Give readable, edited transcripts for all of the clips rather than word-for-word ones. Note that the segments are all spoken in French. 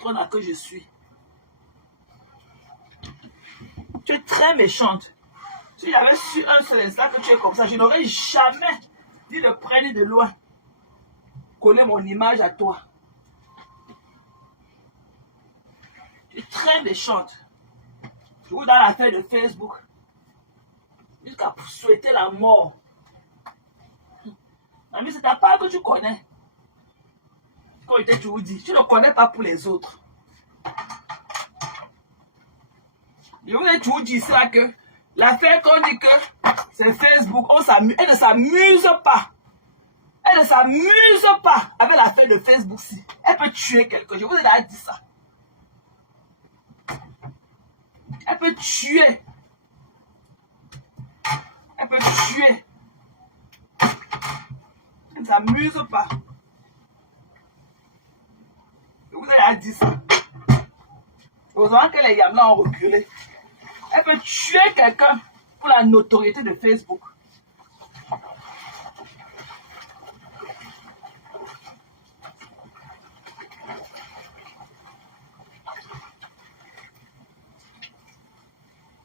patronne que je suis. Tu es très méchante. Si j'avais su un seul instant que tu es comme ça, je n'aurais jamais ni de près ni de loin coller mon image à toi. Tu es très méchante. Je vous dans l'affaire de Facebook. Jusqu'à souhaiter la mort. Mais c'est ta part que tu connais. Quand je t'ai toujours dit, tu ne connais pas pour les autres. Je vous ai toujours dit ça que l'affaire qu'on dit que c'est Facebook, elle ne s'amuse pas. Elle ne s'amuse pas avec l'affaire de Facebook-ci. Elle peut tuer quelqu'un. Je vous ai déjà dit ça. Elle peut tuer. Elle peut tuer. Elle ne s'amuse pas. Je vous ai déjà dit ça. Heureusement que les Yamla ont reculé. Elle peut tuer quelqu'un pour la notoriété de Facebook.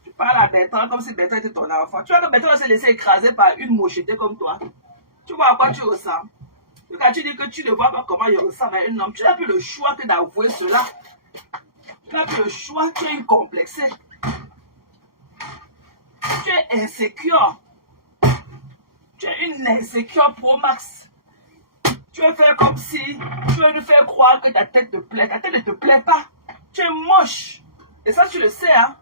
Tu parles à Bertrand comme si Bertrand était ton enfant. Tu vois que Bertrand va se laisser écraser par une mochetée comme toi. Tu vois à quoi tu ressembles. Quand tu dis que tu ne vois pas comment il ressemble à un homme, tu n'as plus le choix que d'avouer cela. Tu n'as plus le choix, tu es incomplexé. Tu es insécure. Tu es une insécure pro max. Tu veux faire comme si, tu veux nous faire croire que ta tête te plaît. Ta tête ne te plaît pas. Tu es moche. Et ça, tu le sais, hein.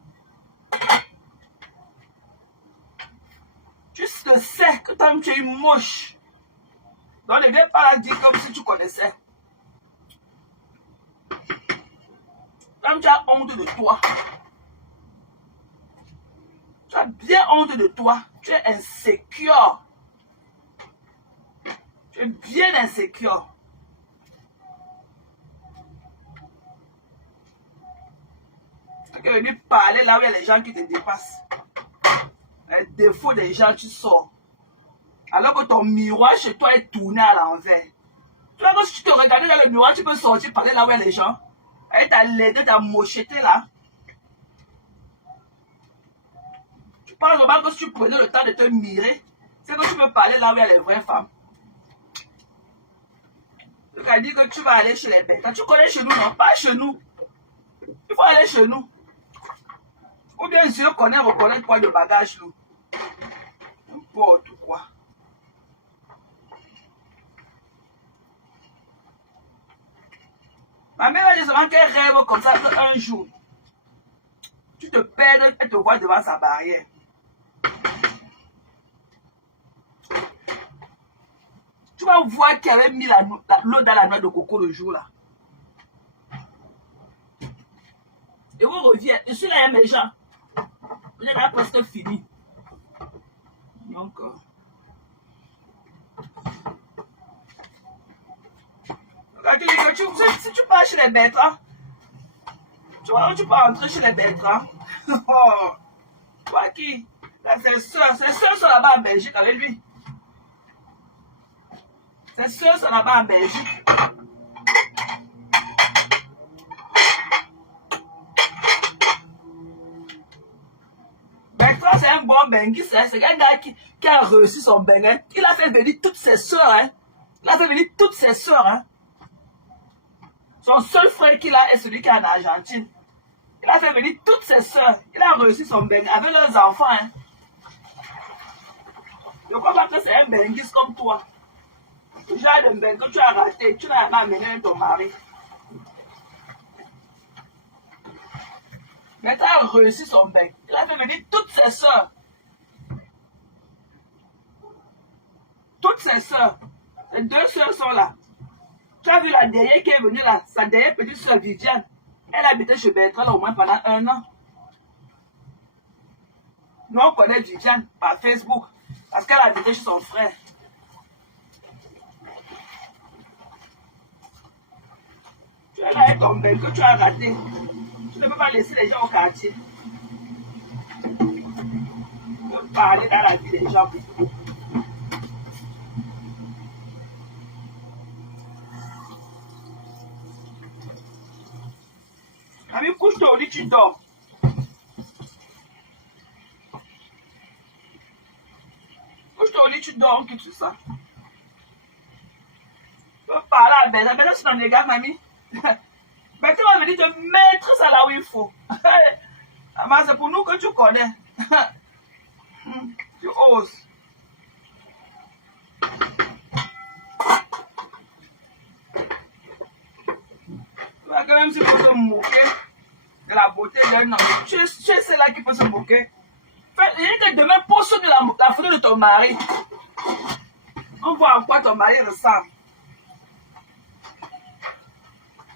Tu le sais que toi, tu es moche. Donc, ne viens pas dire comme si tu connaissais. Comme tu as honte de toi. Tu as bien honte de toi. Tu es insécure. Tu es bien insécure. Tu es venu parler là où il y a les gens qui te dépassent. Les défauts des gens, tu sors. Alors que ton miroir chez toi est tourné à l'envers. Tu vois que si tu te regardes dans le miroir, tu peux sortir parler là où il y a les gens. Avec ta laideur, ta mocheté là. Tu parles vraiment que si tu prenais le temps de te mirer, c'est que tu peux parler là où il y a les vraies femmes. Tu as dit que tu vas aller chez les bêtes. Tu connais chez nous, non? Pas chez nous. Il faut aller chez nous. Ou bien si on connaît, reconnaître quoi de bagage, nous. N'importe quoi. Ma mère a dit seulement qu'elle rêve comme ça qu'un jour, tu te perds, elle te voit devant sa barrière. Tu vas voir qu'il avait mis l'eau dans la noix de coco le jour là. Et vous reviez. Je suis là, mes gens. Vous êtes là presque fini. Donc, si tu pars chez les Bertrand, tu vois où tu peux entrer chez les Bertrand. Oh, toi qui? Là, ses soeurs sont là-bas en Belgique avec lui. Ses soeurs sont là-bas en Belgique. Bertrand, c'est un bon benguis, c'est un gars qui a réussi son benguin. Il a fait venir toutes ses soeurs, hein. Il a fait venir toutes ses soeurs, hein. Son seul frère qu'il a est celui qui est en Argentine. Il a fait venir toutes ses soeurs. Il a réussi son benguin avec leurs enfants, hein. Je crois pas que c'est un benguis comme toi. Le genre de benguin que tu as raté, tu n'as pas amené ton mari. Mais tu as réussi son bec. Il a fait venir toutes ses soeurs. Toutes ses soeurs. Les deux soeurs sont là. Tu as vu la dernière qui est venue là, sa dernière petite soeur Viviane. Elle habitait chez Bertrand au moins pendant 1 an. Nous on connaît Viviane par Facebook. Parce qu'elle habitait chez son frère. Tu es là avec ton bec que tu as raté. Tu ne peux pas laisser les gens au quartier. Tu peux parler dans la vie des gens. Ami, couche-toi au lit, tu dors. Couche-toi au lit, tu dors, on quitte sur ça. Tu peux parler à Bella. Bella, c'est dans les gars, mamie. Mais tu vas venir te mettre ça là où il faut. Maman, c'est pour nous que tu connais. Tu oses. Tu vois que même si tu peux te moquer de la beauté d'un homme, tu es celle-là qui peut se moquer. Il dit que demain, pose de la photo de ton mari. On voit en quoi ton mari ressemble.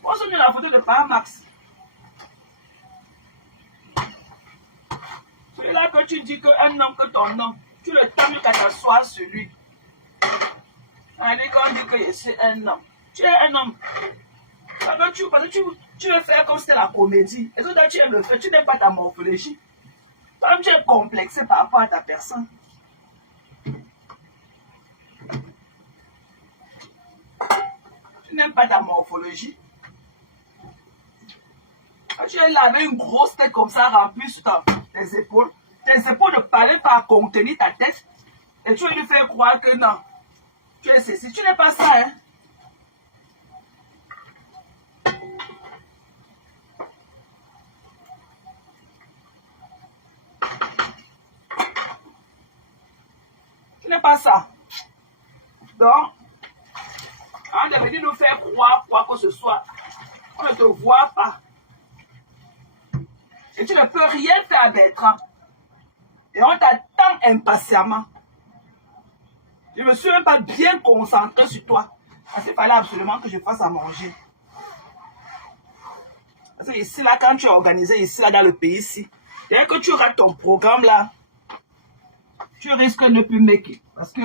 Pose de la photo de Papa Max. Celui-là que tu dis qu'un homme que ton homme, tu le tends qu'à t'asseoir sur lui. Quand on dit que je suis un homme, tu es un homme. Parce que tu veux faire comme c'était la comédie. Et toi, tu aimes le faire, tu n'aimes pas ta morphologie. Toi, tu es complexé par rapport à ta personne. Tu n'aimes pas ta morphologie. Quand tu es là avec une grosse tête comme ça remplie sur tes épaules ne parlent pas à contenir ta tête. Et tu veux lui faire croire que non. Tu es ceci. Tu n'es pas ça, hein. Tu n'es pas ça. Donc, on est venu nous faire croire quoi que ce soit. On ne te voit pas. Et tu ne peux rien faire à Bertrand. Et on t'attend impatiemment. Je ne me suis même pas bien concentré sur toi. Parce qu'il fallait absolument que je fasse à manger. Parce que ici, là, quand tu es organisé, ici, là, dans le pays, ici, dès que tu rates ton programme, là, tu risques de ne plus make it. Parce que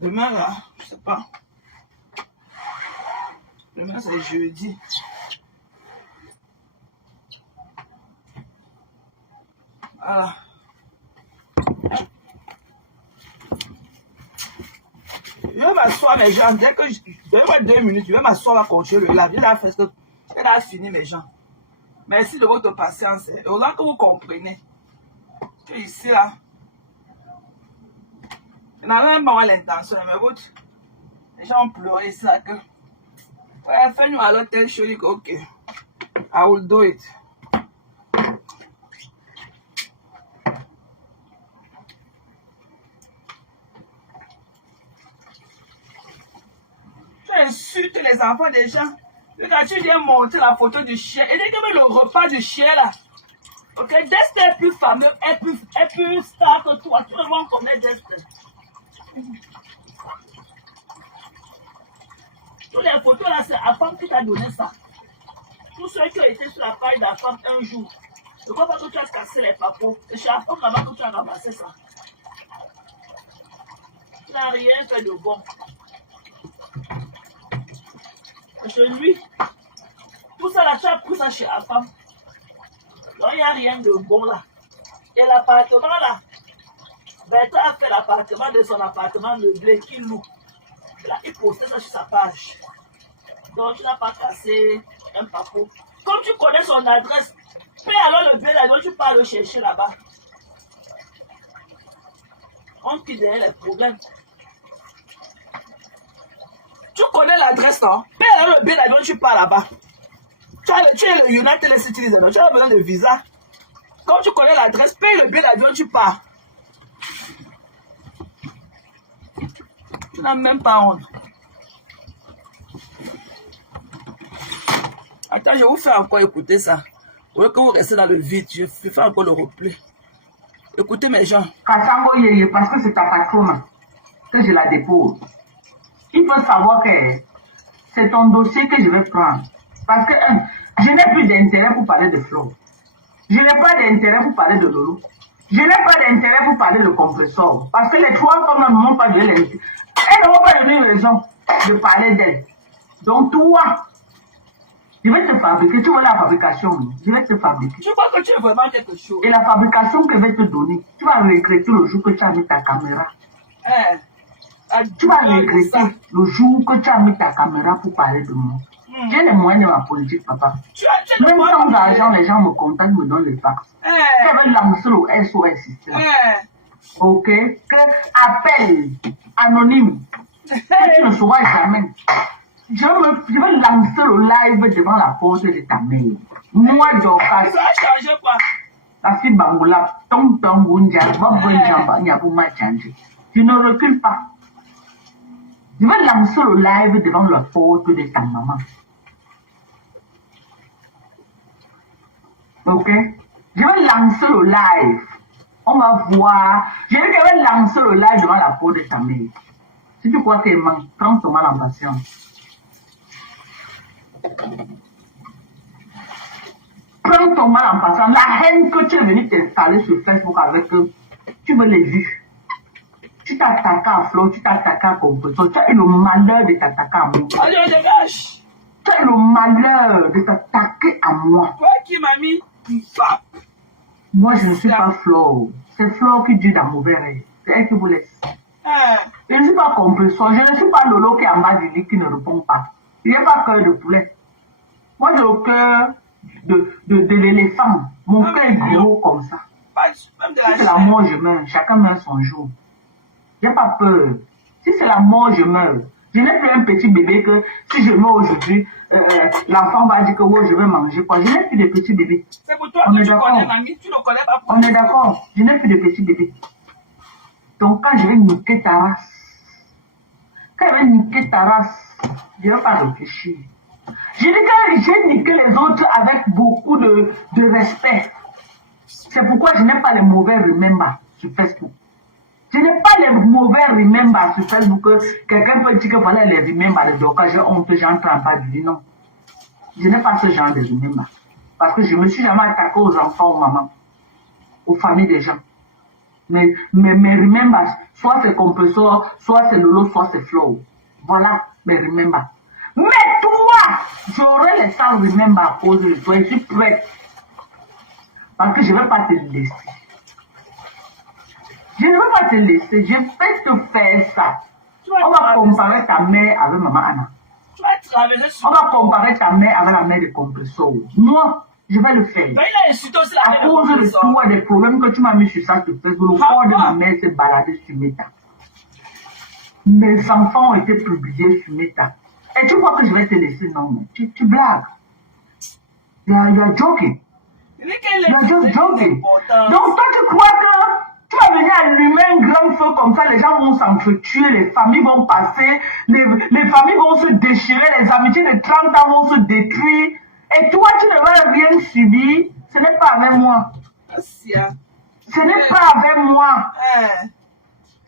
demain, là, je sais pas. Demain, c'est jeudi. Voilà. Je vais m'asseoir, mes gens. Dès que je vais 2 minutes, je vais m'asseoir, à continuer le live. Je vais finir, mes gens. Merci de votre patience. Et au là que vous comprenez que ici, là, je n'avais même pas l'intention, mais votre, les gens ont pleuré ici, là, que, ouais, fais-nous à l'hôtel, je dis, ok, I will do it. Insulte les enfants des gens. Et quand tu viens montrer la photo du chien, et dès que le repas du chien là, ok, Dexter est plus fameux, est plus star que toi. Tout le monde connaît Dexter. Toutes les photos là, c'est Afam qui t'a donné ça. Tous ceux qui ont été sur la page d'Afam un jour, je ne crois pas que tu as cassé les papos. Et chez Afam là-bas que tu as ramassé ça. Tu n'as rien fait de bon. Chez lui, tout ça là, tu as pris ça chez la femme. Donc il n'y a rien de bon là. Et l'appartement là, Bertrand a fait l'appartement de son appartement meublé qu'il loue. Là, il postait ça sur sa page. Donc tu n'as pas cassé un papo. Comme tu connais son adresse, paye alors le billet là, donc tu pars le chercher là-bas. On quitte derrière les problèmes. Tu connais l'adresse, non? Paye alors le billet d'avion, tu pars là-bas. Tu es le United Citizen, donc tu as besoin de visa. Quand tu connais l'adresse, paye le billet d'avion, tu pars. Tu n'as même pas honte. Attends, je vous fais encore écouter ça. Au lieu que vous restez dans le vide, je fais encore le replay. Écoutez mes gens. Kassango Yeye, parce que c'est ta patronne que je la dépose. Il faut savoir que c'est ton dossier que je vais prendre. Parce que, je n'ai plus d'intérêt pour parler de Flo. Je n'ai pas d'intérêt pour parler de Lolo. Je n'ai pas d'intérêt pour parler de compresseur. Parce que les 3 femmes ne m'ont pas donné l'intérêt. Elles ne m'ont pas donné une raison de parler d'elles. Donc, toi, je vais te fabriquer. Tu vois la fabrication, je vais te fabriquer. Je crois que tu es vraiment quelque chose. Et la fabrication que je vais te donner, tu vas regretter le jour que tu as mis ta caméra. Tu vas regretter le jour que tu as mis ta caméra pour parler de moi. J'ai les moyens de ma politique, papa. Même sans argent, les gens me contactent, me donnent les fax. Je vais lancer le SOS système. Ok? Que appel anonyme. Que tu ne sauras jamais. Je vais lancer le live devant la porte de ta mère. Moi, Dorcas. Ça a changé quoi? La fille Bangoula, ton Bunja, il n'y a pas mal changé. Tu ne recules pas. Je vais lancer le live devant la porte de ta maman. Ok? Je vais lancer le live. On va voir. Je vais lancer le live devant la porte de ta mère. Si tu crois qu'elle manque, prends ton mal en patience. Prends ton mal en patience. La haine que tu es venu t'installer sur Facebook avec eux, tu veux les vues. Tu t'attaques à Flo, tu t'attaques à Compressor. Tu as eu le malheur de t'attaquer à moi. Allez, on dégage. Tu as eu le malheur de t'attaquer à moi. Toi qui m'as mis une frappe. Moi, je ne suis pas Flo. C'est Flo qui dit la mauvaise règle. C'est elle qui vous laisse. Je ne suis pas Compressor. Je ne suis pas Lolo qui est en bas du lit qui ne répond pas. Il n'y a pas cœur de poulet. Moi, j'ai le cœur de l'éléphant. Mon cœur est gros comme ça. Si c'est la mort, je meurs. Chacun meurt son jour. J'ai pas peur. Si c'est la mort, je meurs. Je n'ai plus un petit bébé que si je meurs aujourd'hui, l'enfant va dire que oh, je vais manger quoi. Je n'ai plus de petits bébés. C'est pour toi que tu connais mamie, tu ne connais pas. On est d'accord. Je n'ai plus de petits bébés. Donc quand je vais niquer ta race, je ne vais pas réfléchir. Je dis que j'ai niqué les autres avec beaucoup de respect. C'est pourquoi je n'ai pas les mauvais remember sur Facebook. Je n'ai pas les mauvais remember sur Facebook. Quelqu'un peut dire que voilà les remember de Doka, j'ai honte, j'entre en pas du vie. Non. Je n'ai pas ce genre de remember. Parce que je ne me suis jamais attaqué aux enfants, aux mamans, aux familles des gens. Mais remember, soit c'est Compressor, soit c'est Lolo, soit c'est Flow. Voilà mes remember. Mais toi, j'aurai les 100 remember à cause de toi. Je suis prête. Parce que je ne vais pas te laisser. Je ne vais pas te laisser. Je vais te faire ça. On va comparer ta mère avec maman Anna. On va comparer ta mère avec la mère de Compressor. Moi, je vais le faire. À cause de toi, des problèmes que tu m'as mis sur ça, sur Facebook, le corps de ma mère s'est baladé sur Meta. Mes enfants ont été publiés sur Meta. Et tu crois que je vais te laisser? Non, mais tu blagues. You're joking. You're just joking. Donc toi, tu crois que tu vas venir allumer un grand feu comme ça, les gens vont s'entretuer, les familles vont passer, les familles vont se déchirer, les amitiés de 30 ans vont se détruire. Et toi, tu ne vas rien subir. Ce n'est pas avec moi. Ce n'est pas avec moi.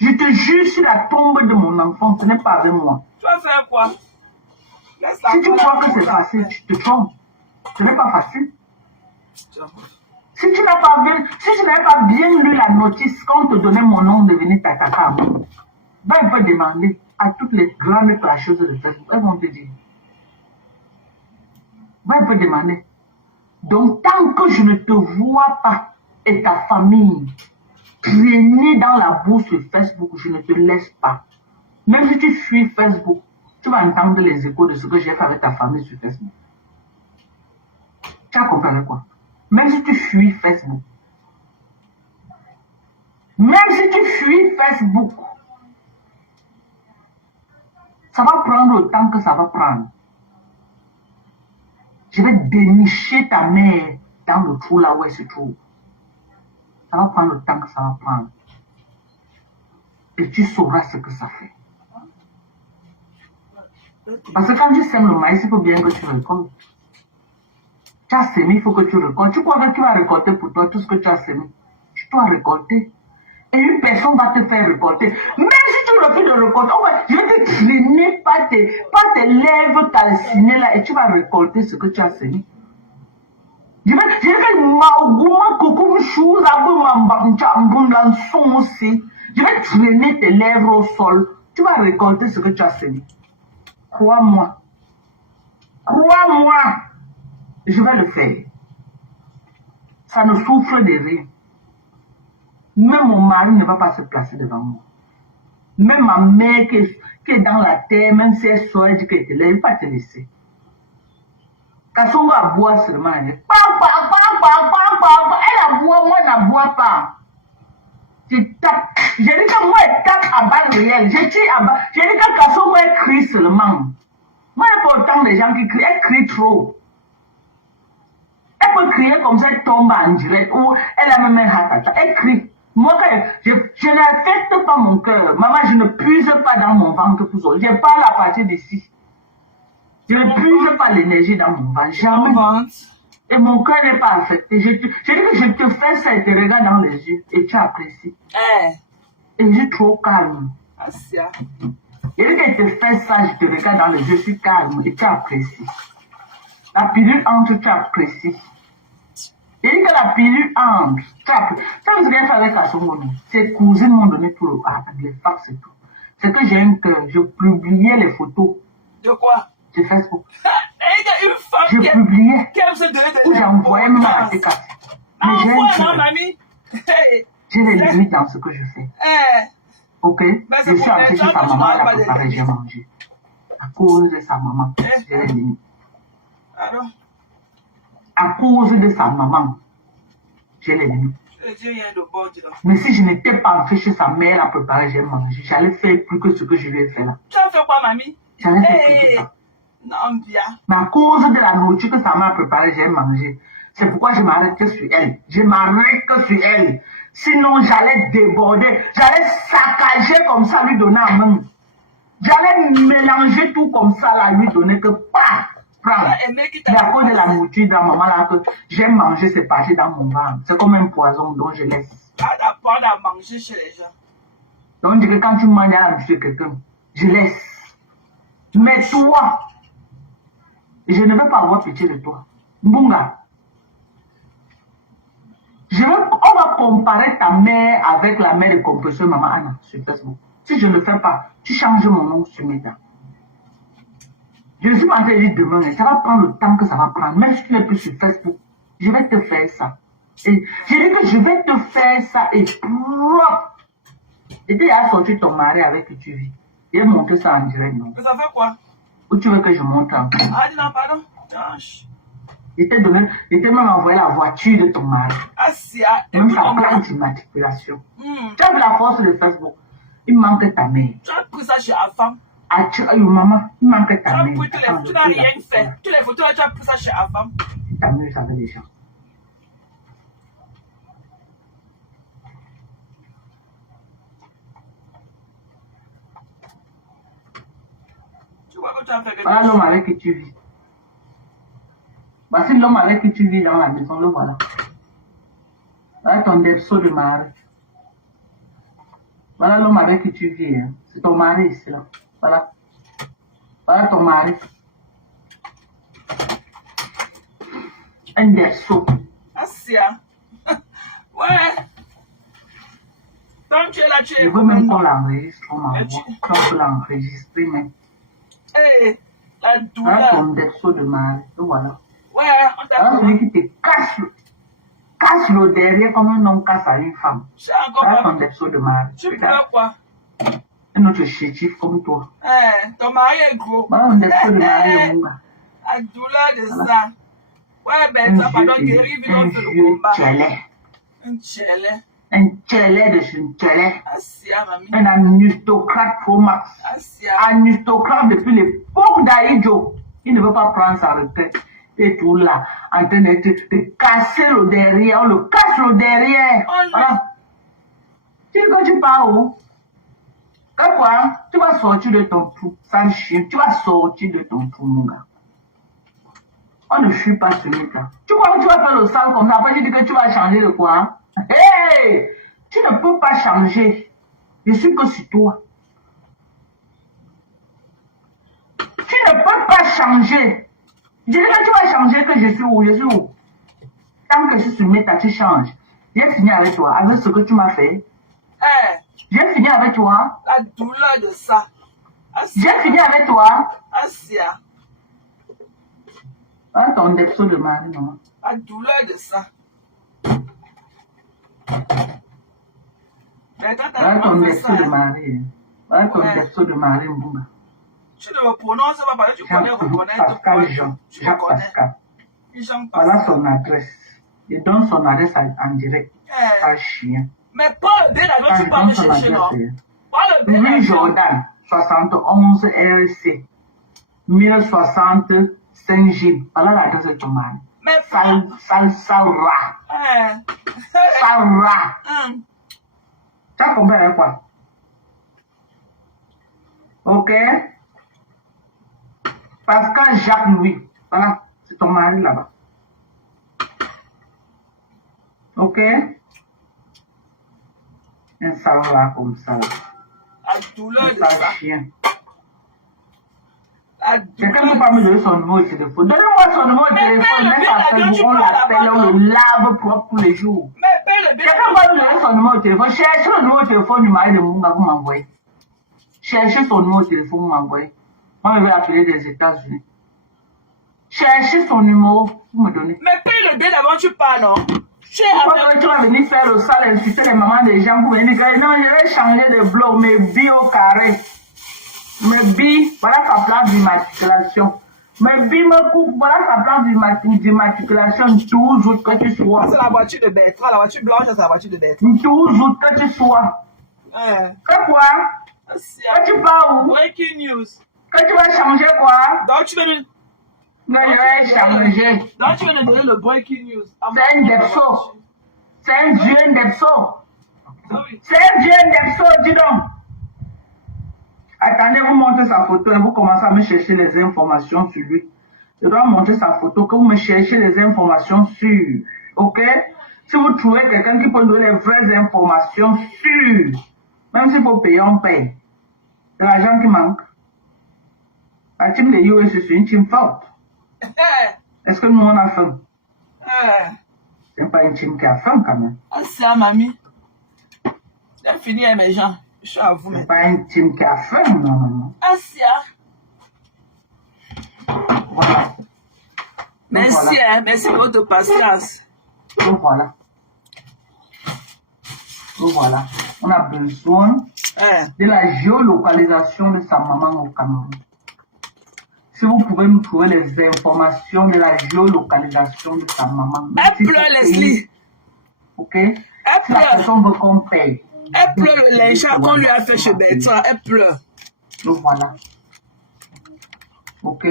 Je te jure sur la tombe de mon enfant, ce n'est pas avec moi. Tu vas faire quoi? Si tu crois que c'est facile, tu te trompes. Ce n'est pas facile. Si tu n'avais pas bien lu la notice quand on te donnait mon nom de venir t'attaquer à moi, ben on peut demander à toutes les grandes cracheuses de Facebook, elles vont te dire. Ben on peut demander. Donc tant que je ne te vois pas et ta famille traîner dans la boue sur Facebook, je ne te laisse pas. Même si tu fuis Facebook, tu vas entendre les échos de ce que j'ai fait avec ta famille sur Facebook. Tu as compris quoi? Même si tu fuis Facebook. Même si tu fuis Facebook. Ça va prendre le temps que ça va prendre. Je vais dénicher ta mère dans le trou là où elle se trouve. Ça va prendre le temps que ça va prendre. Et tu sauras ce que ça fait. Parce que quand tu sèmes le maïs, il faut bien que tu récoltes. Tu as semé, il faut que tu récoltes. Tu crois que tu vas récolter pour toi tout ce que tu as semé. Tu dois récolter. Et une personne va te faire récolter. Même si tu refuses de récolter, je vais te traîner par tes lèvres calcinées là et tu vas récolter ce que tu as semé. Je vais traîner tes lèvres au sol. Tu vas récolter ce que tu as semé. Crois-moi. Crois-moi. Je vais le faire. Ça ne souffre de rien. Même mon mari ne va pas se placer devant moi. Même ma mère qui est dans la terre, même si elle sort, elle dit qu'elle te laisse, elle ne va pas te laisser. Kassongo a boit seulement. Elle a boit, moi, je ne bois pas. Je tape. J'ai dit que moi, elle tape à balles réelles. J'ai dit que Kassongo, elle crie seulement. Moi, il n'y a pas autant de gens qui crient. Elle crie trop. Elle peut crier comme ça, elle tombe en direct. Ou elle a même un heart. Elle crie. Moi, je n'affecte pas mon cœur. Maman, je ne puise pas dans mon ventre pour ça. Je parle à partir d'ici. Je ne puise pas l'énergie dans mon ventre. Jamais. Et mon cœur n'est pas affecté. Je dis que je te fais ça et te regarde dans les yeux. Et tu apprécies. Et je suis trop calme. Je dis que je te fais ça, je te regarde dans les yeux, je suis calme et tu apprécies. La pilule entre, tu apprécies. Je dis que la pilule entre, tu apprécies. Ça veut rien faire avec la seconde. Ses cousines m'ont donné tout le fax et tout. C'est que j'ai un cœur. Je publiais les photos. De quoi? De Facebook. Une femme je publiais. Où j'envoyais même à tes casses. Mais j'ai les limites dans ce que je fais. Ok? Je suis appelée sur sa maman, elle a préparé, j'ai mangé. À cause de sa maman, j'ai les limites. À cause de sa maman, j'ai les limites. Mais si je n'étais pas entrée chez sa mère, elle a préparé, j'ai mangé. J'allais faire plus que ce que je lui ai fait là. Tu as fait quoi, mamie? J'allais faire plus que ça. Non, bien. Mais à cause de la nourriture que sa mère a préparée, j'ai mangé. C'est pourquoi je m'arrête que sur elle. Je m'arrête que sur elle. Sinon, j'allais déborder. J'allais saccager comme ça, lui donner en main. J'allais mélanger tout comme ça, là, lui donner que pas. Prends. Mais à cause de la nourriture dans maman là, que j'ai mangé, c'est parti dans mon ventre. C'est comme un poison, donc je laisse. Pas d'apprendre à manger chez les gens. Donc, on dit que quand tu manges à la chez quelqu'un, je laisse. Mais toi, je ne veux pas avoir pitié de toi. Mbunga. On va comparer ta mère avec la mère de compression maman Anna sur Facebook. Si je ne le fais pas, tu changes mon nom sur Meta. Je suis en train de dire demain, ça va prendre le temps que ça va prendre. Même si tu n'es plus sur Facebook, je vais te faire ça. Et je dis que je vais te faire ça et propre. Et tu as sorti ton mari avec qui tu vis. Il a monté ça en direct, non? Mais ça fait quoi? Où tu veux que je monte en plus? Ah, non, pardon. Il t'a même envoyé la voiture de ton mari. Ah, si, même sa plainte d'immatriculation. Tu as vu la force de Facebook. Il manque ta mère. Tu as pris ça chez la femme. Maman, il manque ta mère. Tu n'as rien fait. Toutes les photos, tu as pris ça chez la femme. Ta mère, ça veut les gens. Voilà l'homme avec qui tu vis. Voici l'homme avec qui tu vis dans la maison, le voilà. Voilà ton depso de mari. Voilà l'homme avec qui tu vis. Hein. C'est ton mari ici, là. Voilà. Voilà ton mari. Un depso. Assia. Ouais. Donc tu es là, tu es. Je veux même qu'on l'enregistre, on m'envoie. Qu'on peut l'enregistrer, mais. Hey, la douleur. Voilà ton depso de mari. Voilà. Ouais, on t'a voilà celui qui te casse le derrière comme un homme casse à une femme. Voilà ton depso de mari. Tu pleures quoi? Un autre chétif comme toi. Ton mari est gros. Voilà ton depso de mari, mon gars. La douleur de voilà. Ça. Ouais, ben ça va donc guérir, on fait le combat. Un tchélé. Un tchélé de ce tchélé. Assia, mamie. Un aristocrate pro max. Assia. Un aristocrate depuis l'époque d'Aïdjo. Il ne veut pas prendre sa retraite. Et tout là, en train de casser le derrière. On le casse le derrière. Voilà. Tu dis que tu pars où? Quoi? Tu vas sortir de ton trou. Sans chien. Tu vas sortir de ton trou, mon gars. On ne fuit pas ce mec-là. Tu crois que tu vas faire le sale comme ça. Après, tu dis que tu vas changer de quoi? Hey! Tu ne peux pas changer. Je suis que sur toi. Tu ne peux pas changer. Je dis que tu vas changer, que je suis où? Je suis où? Tant que je suis sur Meta, tu changes. J'ai fini avec toi, avec ce que tu m'as fait. J'ai fini avec toi. La douleur de ça. J'ai fini avec toi. Assia. Ah, ton depso de mari, non? La douleur de ça. Voilà ton depso de mari. Voilà ton depso de mari, Mbunga. Tu ne me prononces pas parce que tu connais reconnaître. Pascal Jean. Jacques Pascal. Les gens passent. Voilà son adresse. Il donne son adresse en direct. Pas chien. Mais Paul B, là, tu parles de chercher, non? Paul B, Louis Jordan, 71 RC, 1060 Saint-Gilles. Voilà l'adresse de ton mari. Mais Salra. Salra. Tu as compris avec quoi? Ok? Pascal Jacques Louis. Voilà, c'est ton mari là-bas. Ok? Un Salra comme ça. La douleur de Un ça. chien. La Quelqu'un douleur. peut pas me donner son numéro de téléphone. Donnez-moi son numéro de téléphone. Même à Facebook, on l'appelle, on le lave propre tous les jours. Mais paye le bien. Quelqu'un peut me donner son numéro de téléphone. Cherchez le numéro de téléphone du mari de Munga, vous m'envoyez. Cherchez son numéro de téléphone, vous m'envoyez. Moi, je vais appeler des États-Unis. Cherchez son numéro, vous me donnez. Mais paye le bien avant tu pars, non? Pourquoi tu vas venir faire le sale, insulter les mamans des gens pour venir dire non, je vais changer de bloc, mes billes au carré. Mes billes, voilà sa place d'immatriculation. Mes billes me coupe, voilà sa place d'immatriculation, 12 août que tu sois. C'est la voiture de Bertrand, la voiture blanche, c'est la voiture de Bertrand. 12 août que tu sois. Que quoi? Que tu pars où? Breaking news. Que tu vas changer quoi? Donc tu veux nous... Non, je vais changer. Donc tu veux nous donner le breaking news. C'est un Depso. C'est un vieux Depso. Ah oui. C'est un vieux Depso, dis donc. Attendez, vous montez sa photo et vous commencez à me chercher les informations sur lui. Je dois montrer sa photo, que vous me cherchez les informations sûres. Ok? Si vous trouvez quelqu'un qui peut donner les vraies informations sûres, même s'il faut payer, on paye. C'est l'argent qui manque. La team de US, c'est une team forte. Est-ce que nous, on a faim? C'est pas une team qui a faim quand même. Ah, c'est à mamie. J'ai fini avec mes gens. Je suis à vous C'est maintenant. pas une team qui a faim, non, non, non. Ah, c'est à... Voilà. Merci, voilà. hein. Merci de votre patience. Donc voilà. Donc voilà. On a besoin de la géolocalisation de sa maman au Cameroun. Si vous pouvez nous trouver les informations de la géolocalisation de sa maman. Elle pleure, Leslie. Ok? Elle Si la pleure. personne veut qu'on paye. Elle pleure le lynchage qu'on lui a fait chez Bertrand. Elle pleure. Donc voilà. Ok?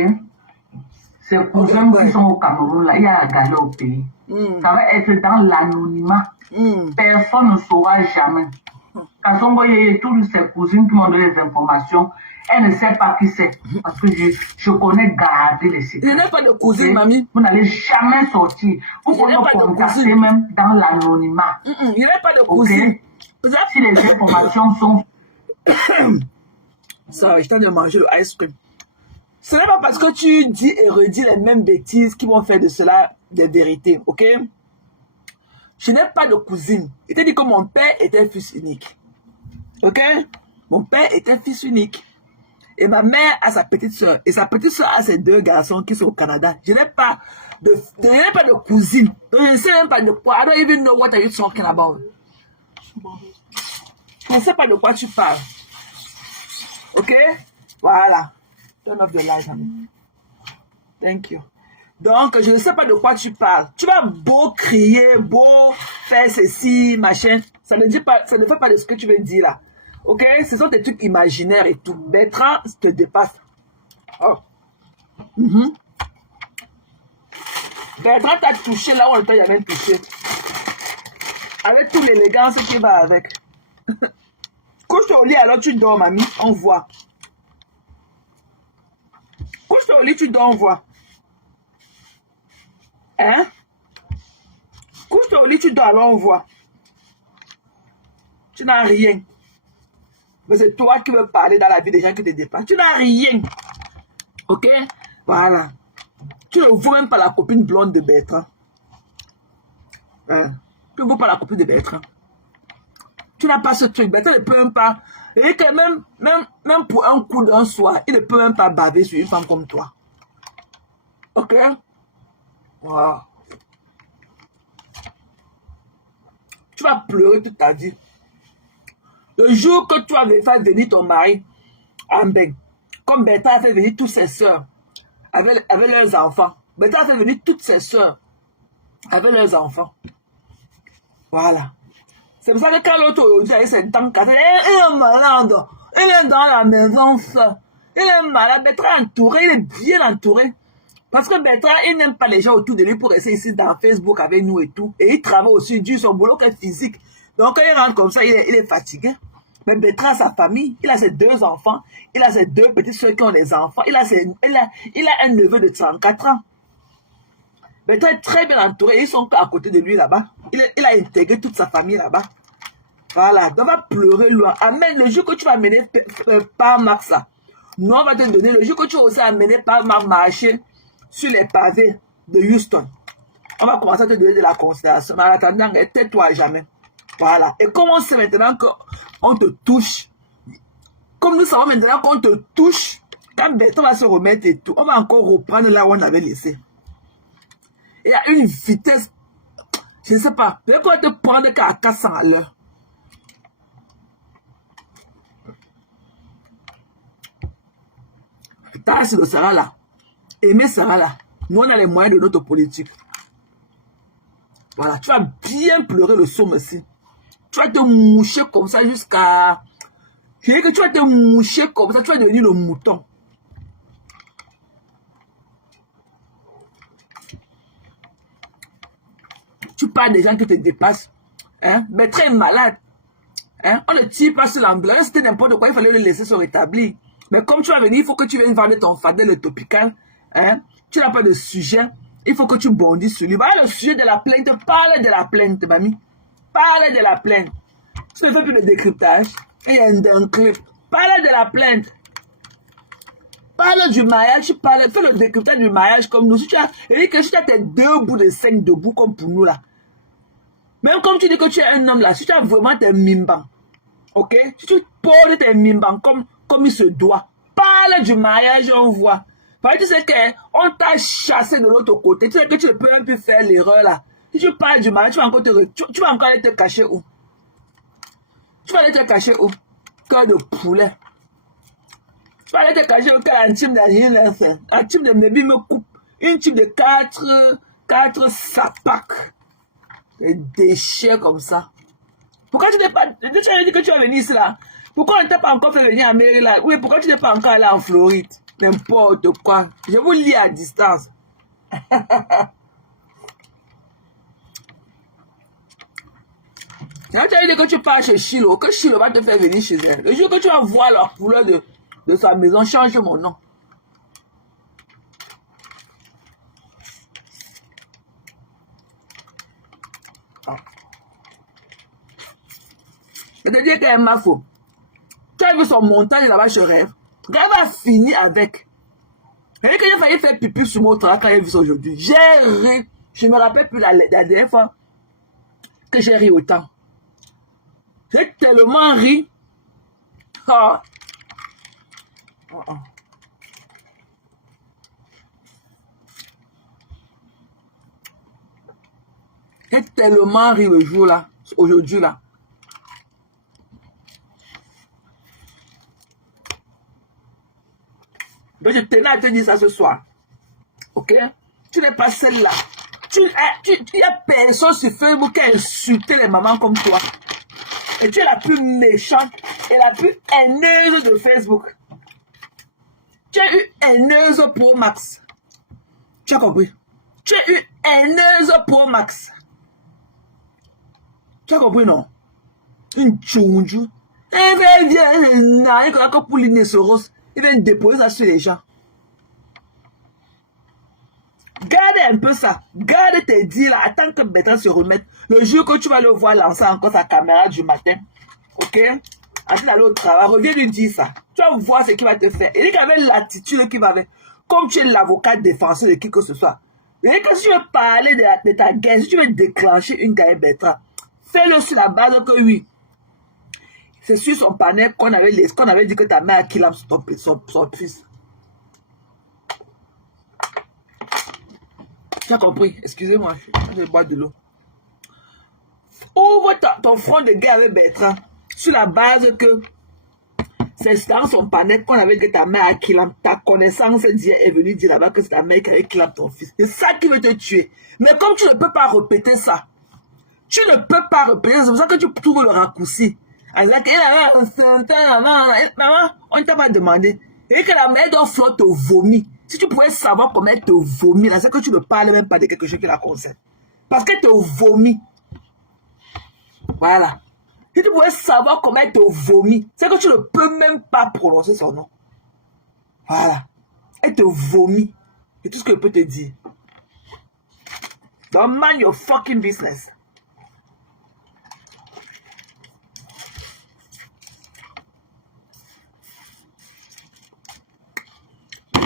Ces cousins qui sont au Cameroun, là, il y a la galère au pays. Ça va être dans l'anonymat. Personne ne saura jamais. Quand on voit toutes ces cousines qui m'ont donné les informations, elle ne sait pas qui c'est. Parce que je connais garder les secrets. Il n'y a pas de cousine, mamie. Vous n'allez jamais sortir. Vous pouvez me contacter même dans l'anonymat. Il n'y a pas de cousine. Si les informations sont... Ça, je t'en ai mangé le ice cream. Ce n'est pas parce que tu dis et redis les mêmes bêtises qui vont faire de cela des vérités, ok? Je n'ai pas de cousine. Il t'a dit que mon père était fils unique. Ok? Mon père était fils unique. Et ma mère a sa petite soeur. Et sa petite soeur a ses deux garçons qui sont au Canada. Je n'ai pas de cousine. Donc je ne sais même pas de quoi. I don't even know what are you talking about. Je ne sais pas de quoi tu parles. Ok? Voilà. Turn off the light, honey. Thank you. Donc, je ne sais pas de quoi tu parles. Tu vas beau crier, beau faire ceci, machin. Ça ne fait pas de ce que tu veux dire là. Ok? Ce sont des trucs imaginaires et tout. Bertrand te dépasse. Oh. Bertrand t'a touché là où on t'a jamais touché. Avec toute l'élégance qui va avec. Couche-toi au lit alors tu dors, mamie. On voit. Couche-toi au lit, tu dors, on voit. Hein? Couche-toi au lit, tu dors, alors on voit. Tu n'as rien. Mais c'est toi qui veux parler dans la vie des gens qui te dépassent. Tu n'as rien. Ok? Voilà. Tu ne vois même pas la copine blonde de Bertrand. Hein? Tu ne vois pas la copine de Bertrand. Tu n'as pas ce truc. Bertrand ne peut même pas. Et que même pour un coup d'un soir, il ne peut même pas baver sur une femme comme toi. Ok? Wow. Tu vas pleurer toute ta vie. Le jour que tu vas faire venir ton mari en bain, comme Bertrand a fait venir toutes ses soeurs avec leurs enfants, Bertrand a fait venir toutes ses soeurs avec leurs enfants. Voilà. C'est pour ça que quand l'autre aujourd'hui avec ses dents cassées, il est malade. Il est dans la maison seul. Il est malade. Bertrand est entouré, il est bien entouré. Parce que Bertrand, il n'aime pas les gens autour de lui pour rester ici dans Facebook avec nous et tout. Et il travaille aussi dur, son boulot est physique. Donc quand il rentre comme ça, il est fatigué. Mais Bertrand a sa famille, il a ses 2 enfants, il a ses 2 petites soeurs qui ont des enfants, il a un neveu de 34 ans. Bertrand est très bien entouré, ils sont à côté de lui là-bas. Il a intégré toute sa famille là-bas. Voilà, donc on va pleurer loin. Amen, le jour que tu vas amener par Max là, nous on va te donner, le jour que tu vas aussi amener par Max marcher sur les pavés de Houston, on va commencer à te donner de la considération. Mais en attendant, tais-toi à jamais. Voilà. Et comme on sait maintenant qu'on te touche, comme nous savons maintenant qu'on te touche, quand Bertrand va se remettre et tout, on va encore reprendre là où on avait laissé. Et à une vitesse, je ne sais pas, peut-être qu'on va te prendre qu'à 400 à l'heure. Tassi sera là. Aimé sera là. Nous, on a les moyens de notre politique. Voilà, tu vas bien pleurer le somme aussi. Tu vas te moucher comme ça jusqu'à... Je dis que tu vas te moucher comme ça, tu vas devenir le mouton. Tu parles des gens qui te dépassent. Hein? Mais très malade. Hein? On ne tire pas sur l'ambulance, c'était n'importe quoi, il fallait le laisser se rétablir. Mais comme tu vas venir, il faut que tu viennes vendre ton fadel topical. Hein? Tu n'as pas de sujet, il faut que tu bondisses sur lui. Voilà le sujet de la plainte, parle de la plainte, mamie. Parle de la plainte. Tu ne fais plus de décryptage. Il y a un clip. Parle de la plainte. Parle du mariage, fais le décryptage du mariage comme nous. Si tu as tes 2 bouts de 5 debout comme pour nous là. Même comme tu dis que tu es un homme là, si tu as vraiment tes mimbans, ok? Si tu poses tes mimbans comme il se doit, parle du mariage, on voit. Parce que tu sais qu'on t'a chassé de l'autre côté, tu sais que tu ne peux même plus faire l'erreur là. Si tu parles du mariage, tu vas encore aller te cacher où? Tu vas aller te cacher où? Cœur de poulet. Tu vas aller te cacher au cœur intime d'Angelin. Un type de bébé me coupe. Une type de 4 sapacs. Des déchets comme ça. Pourquoi tu n'es pas... Tu as dit que tu vas venir ici là. Pourquoi on ne t'a pas encore fait venir à Maryland? Oui, pourquoi tu n'es pas encore allé en Floride? N'importe quoi. Je vous lis à distance. Quand tu as dit que tu pars chez Chilo, que Chilo va te faire venir chez elle. Le jour que tu vas voir la couleur de sa maison, change mon nom. Je te dis qu'elle m'a faux. Tu as vu son montage là-bas, je rêve. Elle va finir avec. Et que j'ai failli faire pipi sur mon travail quand j'ai vu ça aujourd'hui. J'ai ri. Je ne me rappelle plus la dernière fois que j'ai ri autant. J'ai tellement ri. Oh. Oh, oh. J'ai tellement ri le jour là, aujourd'hui là. Donc je tenais à te dire ça ce soir. Ok? Tu n'es pas celle-là. Il n'y a personne sur Facebook qui a insulté les mamans comme toi. Et tu es la plus méchante et la plus haineuse de Facebook. Tu as eu haineuse Pro Max. Tu as compris? Tu as eu haineuse Pro Max. Tu as compris, non? Une tchonjou. Il vient pour l'inessoros. Il vient déposer ça sur les gens. Garde un peu ça. Garde tes dits là. Attends que Bertrand se remette. Le jour que tu vas le voir lancer encore sa caméra du matin. Ok? Avant d'aller au travail, reviens lui dire ça. Tu vas voir ce qu'il va te faire. Il dit qu'avec l'attitude qu'il va avec, comme tu es l'avocat défenseur de qui que ce soit, il dit que si tu veux parler de ta guerre, si tu veux déclencher une guerre Bertrand, fais-le sur la base que oui. C'est sur son panel qu'on avait dit que ta mère a killé son fils. Tu as compris? Excusez-moi, je vais boire de l'eau. Ouvre ton front de guerre avec Bertrand sur la base que C'est dans son panel qu'on avait dit que ta mère a kidnappé. Ta connaissance est venue dire là-bas que c'est ta mère qui avait kidnappé ton fils. C'est ça qui veut te tuer. Mais comme tu ne peux pas répéter ça, tu ne peux pas répéter, c'est pour ça que tu trouves le raccourci. Maman, on ne t'a pas demandé. Et que la mère doit te vomir. Si tu pouvais savoir comment elle te vomit, c'est que tu ne parles même pas de quelque chose qui la concerne. Parce qu'elle te vomit. Voilà. Si tu pouvais savoir comment elle te vomit, c'est que tu ne peux même pas prononcer son nom. Voilà. Elle te vomit. C'est tout ce que je peux te dire. Don't mind your fucking business.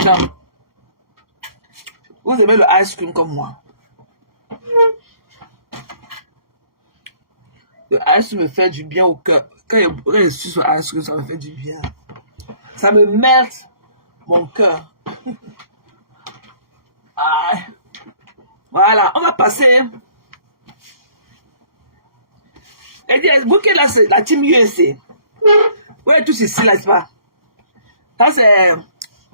Non. Vous aimez le ice cream comme moi. Le ice cream me fait du bien au cœur. Quand je suis sur ice cream, ça me fait du bien. Ça me mette mon cœur. Ah. Voilà, on va passer. Et bien, vous qui êtes là, c'est la team USA. Vous êtes tous ici, là, c'est pas? Ça,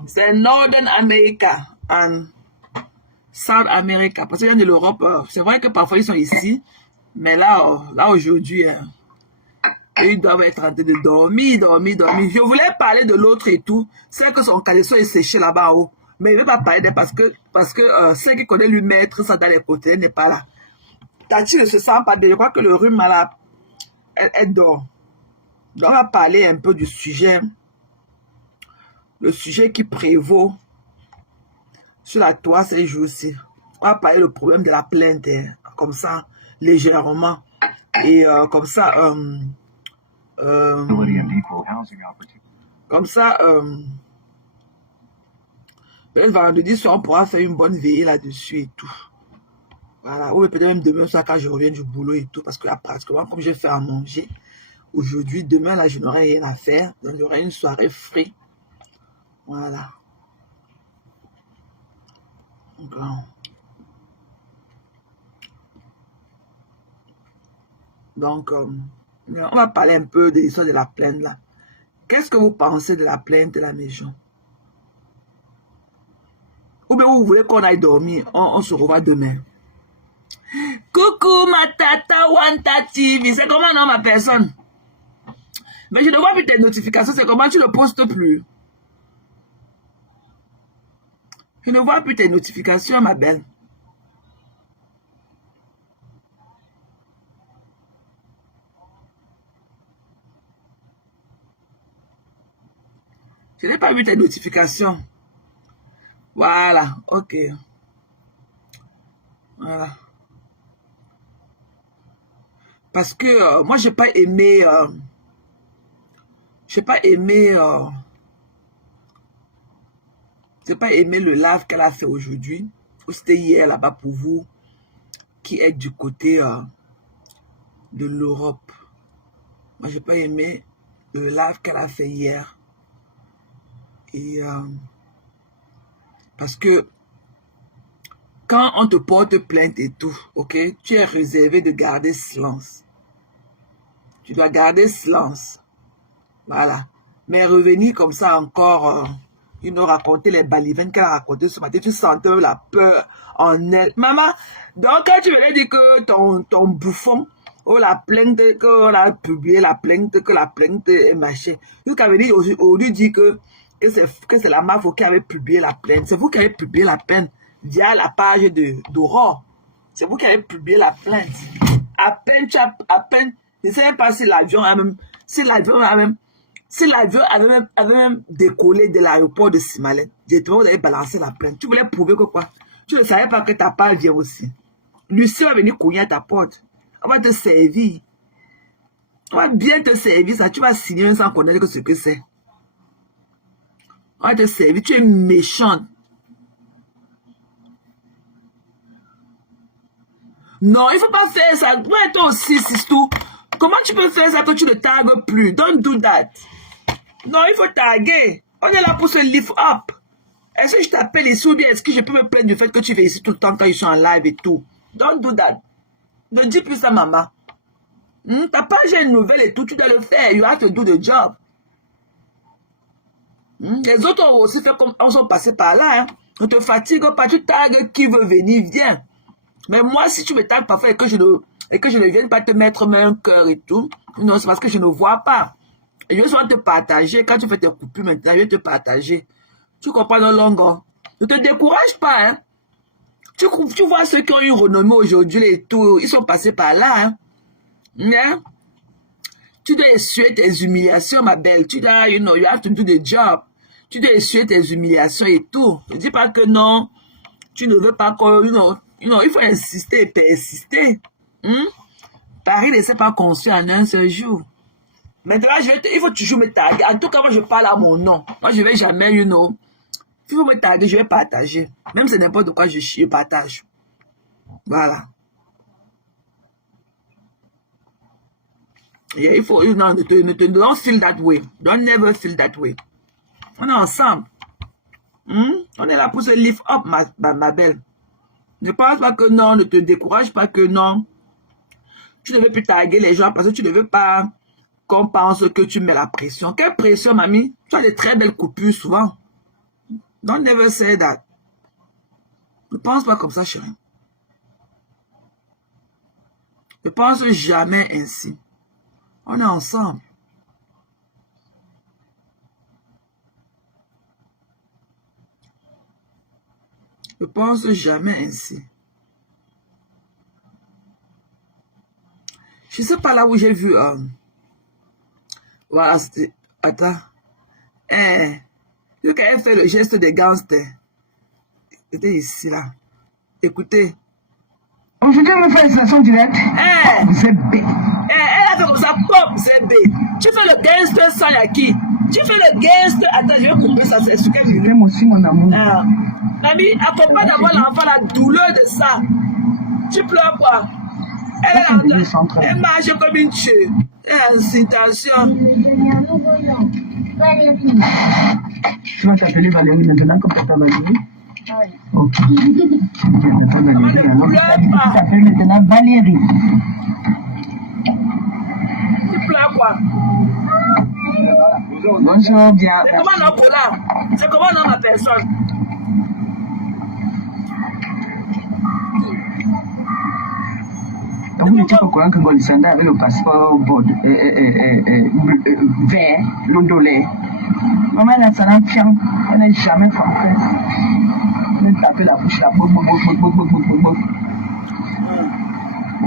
c'est Northern America and South America. Parce qu'il y a de l'Europe, c'est vrai que parfois ils sont ici. Mais là aujourd'hui, ils doivent être en train de dormir. Je voulais parler de l'autre et tout. C'est que son caleçon est séché là-bas haut. Mais il ne veut pas parler d'elle parce que celle qui connaît lui mettre ça dans les côtés, elle n'est pas là. Tati ne se sent pas bien. Je crois que le rhume, là, elle dort. Donc on va parler un peu du sujet. Le sujet qui prévaut sur la toile ces jours-ci. On va parler du problème de la plainte, comme ça, légèrement. Et comme ça, peut-être vendredi soir, on pourra faire une bonne veillée là-dessus et tout. Voilà. Ou peut-être même demain soir quand je reviens du boulot et tout. Parce que là, pratiquement, comme je fais à manger, aujourd'hui, demain, là, je n'aurai rien à faire. Donc, j'aurai une soirée free. Voilà. Donc, on va parler un peu de l'histoire de la plainte là. Qu'est-ce que vous pensez de la plainte de la maison? Ou bien vous voulez qu'on aille dormir? On se revoit demain. Coucou ma tata Wanta TV. C'est comment non ma personne? Mais je ne vois plus tes notifications. C'est comment tu ne postes plus? Je ne vois plus tes notifications, ma belle. Je n'ai pas vu tes notifications. Voilà, ok. Voilà. Parce que moi, j'ai pas aimé... j'ai pas aimé le live qu'elle a fait aujourd'hui. C'était hier là-bas pour vous qui êtes du côté de l'Europe. Moi, j'ai pas aimé le live qu'elle a fait hier. Et parce que quand on te porte plainte et tout, ok, tu es réservé de garder silence. Tu dois garder silence. Voilà. Mais revenir comme ça encore, il nous racontait les balivernes qu'elle a raconté ce matin. Tu sentais la peur en elle. Maman, donc quand tu venais dire que ton bouffon, oh la plainte, qu'on a publié la plainte, que la plainte est machin. Jusqu'à venir aujourd'hui dire que c'est la MAFO qui avait publié la plainte. C'est vous qui avez publié la plainte via la page d'Aurore. C'est vous qui avez publié la plainte. À peine, je ne sais pas si l'avion avait même décollé de l'aéroport de Simalène. Directement, vous avez balancé la plainte. Tu voulais prouver que quoi? Tu ne savais pas que ta part vient aussi. Lucie va venir cogner à ta porte. On va te servir. On va bien te servir ça. Tu vas signer sans connaître ce que c'est. On va te servir. Tu es méchante. Non, il ne faut pas faire ça. Toi aussi, c'est tout. Comment tu peux faire ça que tu ne tagues plus? Don't do that. Non, il faut taguer. On est là pour se lift up. Est-ce que je t'appelle ici ou bien est-ce que je peux me plaindre du fait que tu fais ici tout le temps quand ils sont en live et tout? Don't do that. Ne dis plus ça, maman. Ta page est une nouvelle et tout, tu dois le faire. You have to do the job. Les autres ont aussi fait comme on sont passés par là. Hein. Ne te fatigue pas, tu tagues qui veut venir, viens. Mais moi, si tu me tagues parfois et que je ne vienne pas te mettre un cœur et tout, non, c'est parce que je ne vois pas. Et je vais souvent te partager. Quand tu fais tes coupures maintenant, je vais te partager. Tu comprends nos longues? Ne te décourage pas. Hein. Tu vois ceux qui ont eu renommée aujourd'hui et tout, ils sont passés par là. Hein. Yeah? Tu dois essuyer tes humiliations, ma belle. Tu dois, you have to do the job. Tu dois essuyer tes humiliations et tout. Ne dis pas que non, tu ne veux pas que, il faut insister et persister. Paris ne s'est pas construit en un seul jour. Maintenant, il faut toujours me taguer. En tout cas, moi, je parle à mon nom. Moi, je ne vais jamais, il faut me taguer, je vais partager. Même si c'est n'importe quoi, je partage. Voilà. Yeah, il faut, don't feel that way. Don't never feel that way. On est ensemble. On est là pour se lift up, ma belle. Ne pense pas que non, ne te décourage pas que non. Tu ne veux plus taguer les gens parce que tu ne veux pas qu'on pense que tu mets la pression. Quelle pression, mamie? Tu as des très belles coupures souvent. Don't never say that. Ne pense pas comme ça, chérie. Ne pense jamais ainsi. On est ensemble. Ne pense jamais ainsi. Je ne sais pas là où j'ai vu. Voilà, c'était. Attends. Quand elle fait le geste des gangsters. C'était ici, là. Écoutez. Aujourd'hui, on me fait l'installation directe. C'est B. Elle a fait comme ça, pop, c'est B. Tu fais le gangster sans Yaki. Tu fais le gangster. Attends, je vais couper ça, c'est ce qu'elle dit. J'aime aussi mon amour. Mamie, accompagne d'abord l'enfant, la douleur de ça. Tu pleures quoi? Elle marche comme une tueuse. Attention. Tu vas t'appeler Valérie maintenant comme papa Valérie? Oui. Ok. Tu t'appelles maintenant Valérie. Tu pleures quoi? Bonjour, bien. C'est comment non pour là? C'est comment non ma personne? Donc, tu es au courant que Golisanda avait le passeport vert, l'ondolé. Maman, elle a ça dans le pied. Elle n'est jamais française. Elle tape la bouche, la bouche.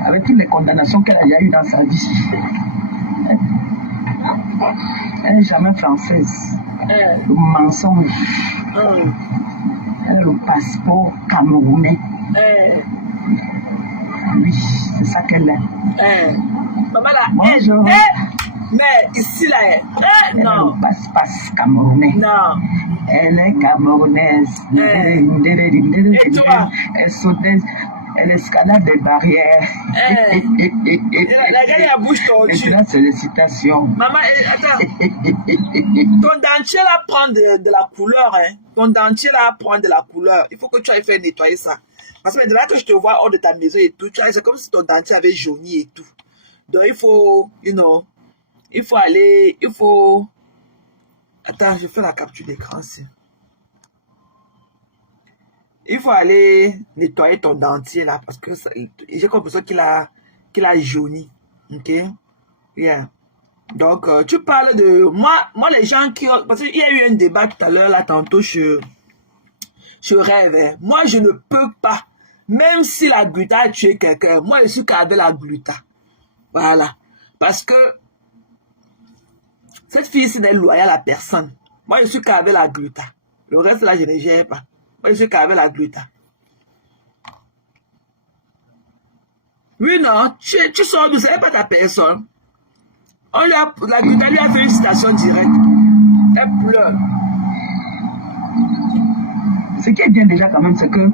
Avec toutes les condamnations qu'elle a eues dans sa vie. Elle n'est jamais française. Le mensonge. Elle a le passeport camerounais. Oui, c'est ça qu'elle est. Maman là, bonjour. Mais ici là, elle non. Elle passe camerounais. Non. Elle est camerounaise. Et toi? Elle saute, elle escalade des barrières. La gagne la bouche tordue. Maintenant, c'est les citations. Maman, attends. Ton dentier là prend de la couleur. Hein. Ton dentier là prend de la couleur. Il faut que tu ailles faire nettoyer ça. Parce que maintenant que je te vois hors de ta maison et tout, c'est comme si ton dentier avait jauni et tout. Donc il faut, il faut aller, Attends, je fais la capture d'écran aussi. Il faut aller nettoyer ton dentier là parce que j'ai l'impression qu'il a jauni. Ok? Yeah. Donc, tu parles de... Moi les gens qui ont... Parce qu'il y a eu un débat tout à l'heure là, tantôt, je rêve. Hein. Moi, je ne peux pas. Même si la gluta a tué quelqu'un, moi, je suis qu'avec la gluta. Voilà. Parce que cette fille, ce n'est loyale à personne. Moi, je suis qu'avec la gluta. Le reste, là, je ne gère pas. Moi, je suis qu'avec la gluta. Oui, non. Tu sors d'où? C'est pas ta personne. La gluta lui a fait une citation directe. Elle pleure. Ce qui est bien déjà quand même, c'est que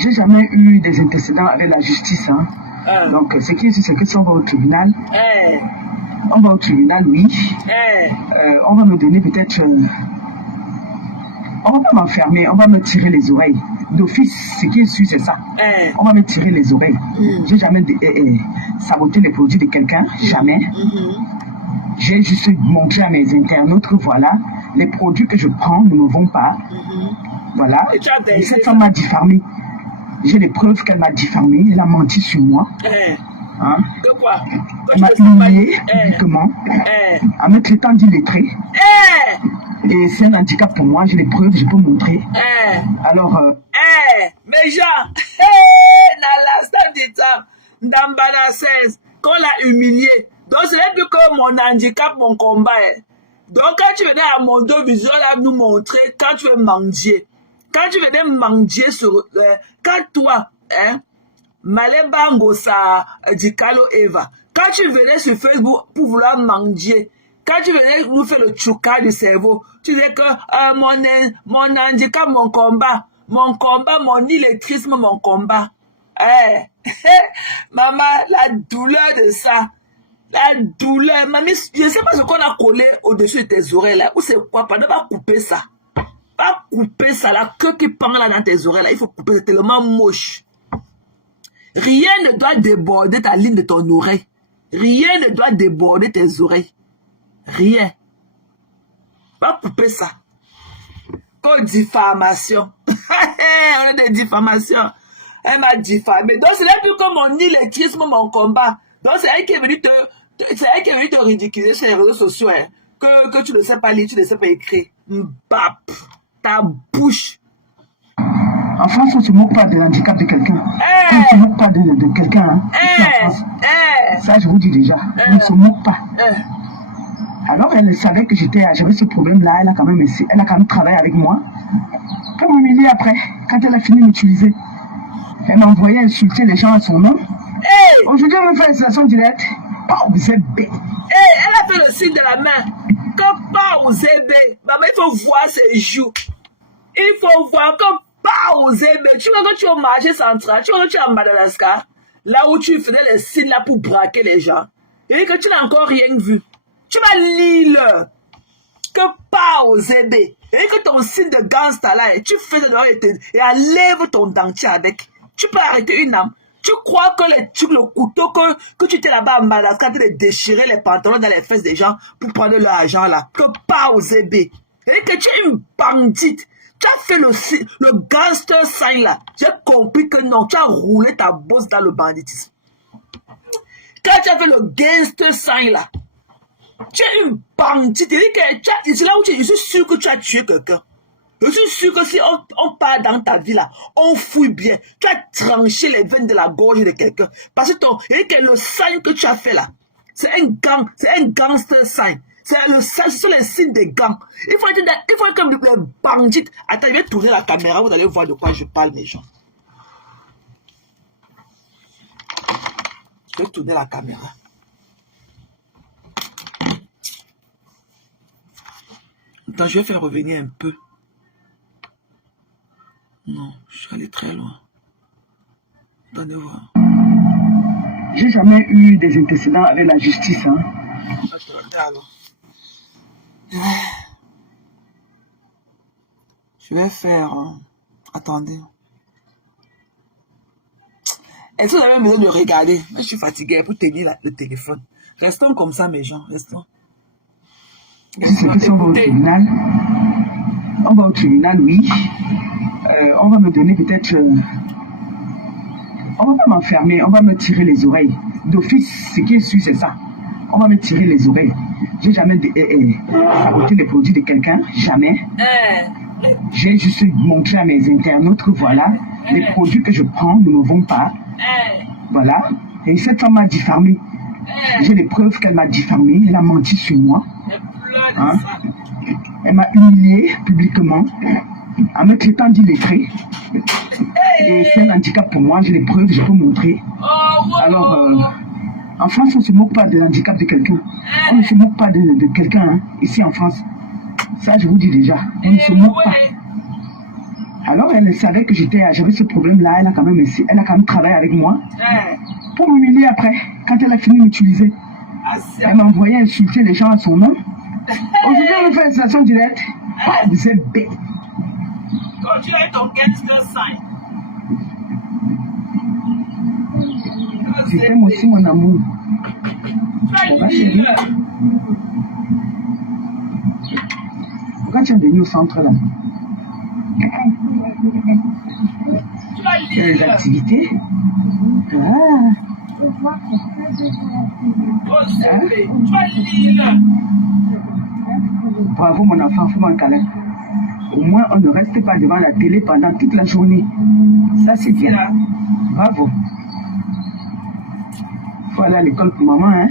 j'ai jamais eu des antécédents avec la justice. Hein. Donc, ce qui est sûr, c'est que si on va au tribunal, on va au tribunal, oui. On va me donner peut-être... on va pas m'enfermer, on va me tirer les oreilles. D'office, ce qui est sûr, c'est ça. Eh. On va me tirer les oreilles. J'ai jamais saboté les produits de quelqu'un. Jamais. J'ai juste montré à mes internautes que voilà, les produits que je prends ne me vont pas. Voilà. Et cette femme m'a diffamé. J'ai les preuves qu'elle m'a diffamé. Elle a menti sur moi. Hein? Que quoi? Elle m'a humilié publiquement. En me traitant d'illettré. Et c'est un handicap pour moi. J'ai les preuves, je peux montrer. Alors. Mais Jean, dans l'instant du temps, dans Bana 16, qu'on l'a humilié. Donc, ce n'est plus que mon handicap, mon combat. Donc, quand tu venais à mon dos visuel à nous montrer, quand tu veux mendier, quand tu venais mendier sur. Quand toi, Malembango, ça, Dikalo Eva, quand tu venais sur Facebook pour vouloir mendier, quand tu venais nous faire le tchouka du cerveau, tu disais que mon handicap, mon combat, mon illettrisme, mon combat. Maman, la douleur de ça. La douleur, mamie, je ne sais pas ce qu'on a collé au-dessus de tes oreilles là. Ou c'est quoi? Pas de pas couper ça. Pas couper ça, la queue qui pend là dans tes oreilles là. Il faut couper, c'est tellement moche. Rien ne doit déborder ta ligne de ton oreille. Rien ne doit déborder tes oreilles. Rien. Pas couper ça. Comme diffamation. On a des diffamations. Elle m'a diffamé. Donc c'est là plus comme mon illettrisme, mon combat. Donc c'est elle qui est venue te ridiculiser sur les réseaux sociaux. Hein, que tu ne sais pas lire, tu ne sais pas écrire. Mbap. Ta bouche. En France, on ne se moque pas de l'handicap de quelqu'un. On ne se moque pas de quelqu'un. Hein, ça, je vous dis déjà. On ne se moque pas. Alors, elle savait que j'avais ce problème-là. Elle a quand même travaillé avec moi. Pour m'humilier après, quand elle a fini de m'utiliser. Elle m'a envoyé insulter les gens à son nom. Aujourd'hui, on me fait l'installation directe. Pas aux ZB. Elle a fait le signe de la main. Que pas aux ZB. Maman, il faut voir ses joues. Il faut voir que pas aux ZB. Tu vois que tu es au marché central, tu vois que tu es à Madagascar, là où tu faisais les signes là pour braquer les gens. Et que tu n'as encore rien vu. Tu vas lire que pas aux ZB. Et que ton signe de gangsta là, tu fais dehors et enlève ton dentier avec. Tu peux arrêter une âme. Tu crois que le couteau que tu étais là-bas à Madagascar, tu as déchiré les pantalons dans les fesses des gens pour prendre leur argent là. Que pas aux ZB. Et que tu es une bandite. Tu as fait le gangster sign là. J'ai compris que non, tu as roulé ta bosse dans le banditisme. Quand tu as fait le gangster sign là, tu es une bandite. C'est là où je suis sûr que tu as tué quelqu'un. Je suis sûr que si on part dans ta vie là, on fouille bien. Tu as tranché les veines de la gorge de quelqu'un. Parce que le sign que tu as fait là, c'est un gangster sign. Ce sont les signes des gangs. Il faut que les bandits. Attends, je vais tourner la caméra, vous allez voir de quoi je parle, mes gens. Je vais tourner la caméra. Attends, je vais faire revenir un peu. Non, je suis allé très loin. Attendez voir. J'ai jamais eu des antécédents avec la justice. Hein. Attendez alors. Je vais faire... Attendez. Est-ce que vous avez besoin de regarder? Moi, je suis fatiguée pour tenir le téléphone. Restons comme ça, mes gens. Restons. On va au tribunal. On va au tribunal, oui. On va me donner peut-être... on va pas m'enfermer, on va me tirer les oreilles. D'office, ce qui est sûr, c'est ça. On va me tirer les oreilles. J'ai jamais saboté les produits de quelqu'un. Jamais. J'ai juste montré à mes internautes que voilà, les produits que je prends ne me vont pas. Voilà. Et cette femme m'a diffamé. J'ai les preuves qu'elle m'a diffamé. Elle a menti sur moi. Hein? Elle m'a humilié publiquement en me traitant d'illettré. Et c'est un handicap pour moi. J'ai les preuves, je peux montrer. Alors, en France, on ne se moque pas de l'handicap de quelqu'un. On ne se moque pas de quelqu'un, hein, ici en France. Ça, je vous dis déjà. On ne se moque pas. Alors, elle savait que j'avais ce problème-là. Elle a quand même travaillé avec moi. Pour m'humilier après, quand elle a fini de m'utiliser. Elle m'a envoyé insulter les gens à son nom. Aujourd'hui, on me fait l'installation directe. Vous êtes bête. Continue avec ton gangster sign. Je t'aime aussi, mon amour. Tu Ça vas va, chérie? lire. Pourquoi tu es venu au centre là? Tu vas Il y a des lire. activités? Ah, Oh, c'est tu vas lire. bravo mon enfant, fais-moi un câlin. Au moins, on ne reste pas devant la télé pendant toute la journée. Ça, c'est bien. Là. Bravo. Faut aller à l'école pour maman, hein?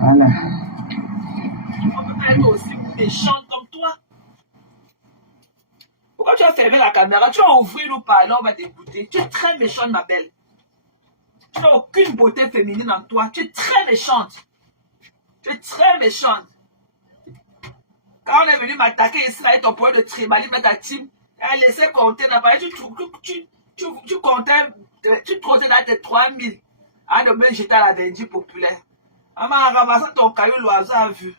Voilà. On peut pas être aussi méchante comme toi. Pourquoi tu as fermé la caméra? Tu vas ouvrir nous parler, on va t'écouter. Tu es très méchante, ma belle. Tu n'as aucune beauté féminine en toi. Tu es très méchante. Tu es très méchante. Quand on est venu m'attaquer ici, avec ton point de tribalisme, ta team, elle a laissé compter. Tu comptais dans tes 3000 avant de me jeter à la vendue populaire. Maman a ramassé ton caillou, l'oiseau a vu.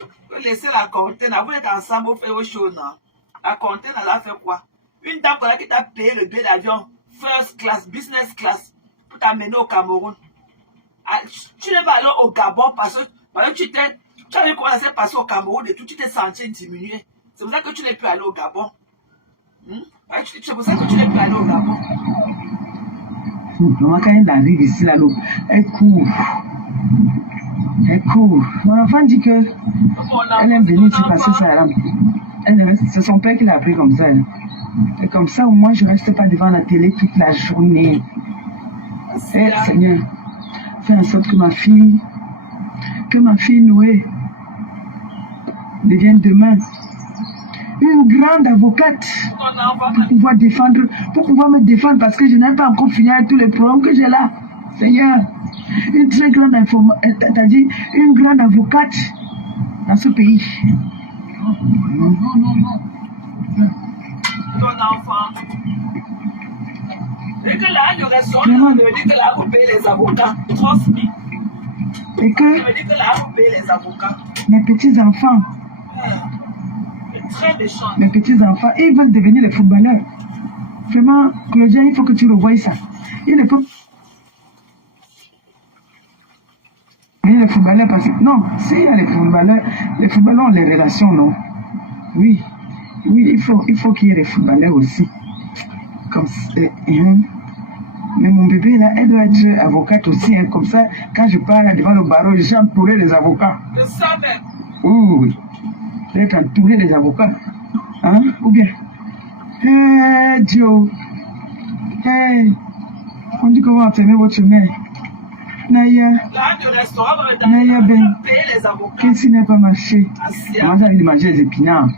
Tu laisser la container. Vous êtes ensemble, vous faites vos choses, non? La container, elle a fait quoi? Une dame qui t'a payé le billet d'avion, first class, business class, pour t'amener au Cameroun. Tu n'es pas allé au Gabon parce que tu avais commencé à se passer au Cameroun et tout, tu t'es senti diminué. C'est pour ça que tu n'es plus allé au Gabon. C'est pour ça que tu n'es plus allé au Gabon. Maman, quand elle arrive ici, là, elle court. Elle court. Mon enfant dit que elle aime venir ici passer sa rame. C'est son père qui l'a appris comme ça. Hein. Et comme ça, au moins, je ne reste pas devant la télé toute la journée. Eh, Seigneur, fais en sorte que ma fille Noé devienne demain une grande avocate pour pouvoir me défendre parce que je n'ai pas encore fini avec tous les problèmes que j'ai là. Seigneur, une très grande t'as dit une grande avocate dans ce pays. Ton enfant. Et que là, le restaurant me dit que là, vous payez les avocats. Trust me. Et que me dit que là, vous payez les avocats. mes petits-enfants, très méchant. mes petits-enfants, ils veulent devenir les footballeurs. Vraiment, Claudien, il faut que tu revoies ça. Il ne peut les footballeurs parce que non, s'il y a les footballeurs ont les relations, non? Oui, il faut qu'il y ait des footballeurs aussi. Comme mais mon bébé là, elle doit être avocate aussi, hein. Comme ça, quand je parle devant le barreau, je suis entouré des avocats. C'est ça même. Oui, je vais être entouré des avocats. Hein? Ou bien, hey, Joe, hey, on dit qu'on va fermer votre chemin. Naya, Là, le restaurant va me Naya Ben, payer les avocats. qu'est-ce qui n'a pas marché? Comment ça, il manger les épinards?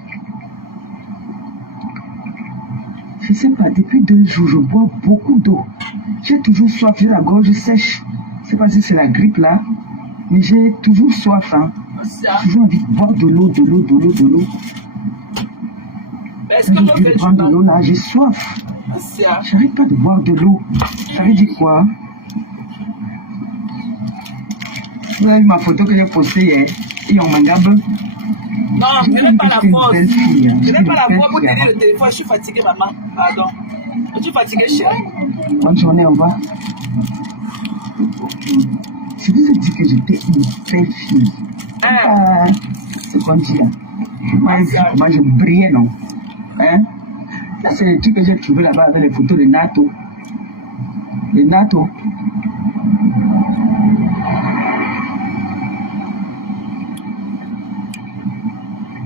Je ne sais pas, depuis 2 jours, je bois beaucoup d'eau. J'ai toujours soif, j'ai la gorge sèche. Je ne sais pas si c'est la grippe là, mais j'ai toujours soif. Hein. J'ai toujours envie de boire de l'eau. Est-ce que je vais prendre de l'eau là, j'ai soif. J'arrête pas de boire de l'eau. Ça veut dire quoi? Vous avez vu ma photo que j'ai postée hier? Et on m'engabe. Non, je n'ai pas la force. Je n'ai pas la force pour tenir le téléphone. Je suis fatiguée, maman. Pardon. Je suis fatiguée, chérie. Bonne journée, au revoir. Je vous ai dit que j'étais une belle fille. C'est quoi dit là? Moi, je brillais, non? Hein? Là, c'est les trucs que j'ai trouvé là-bas avec les photos de NATO. Les NATO.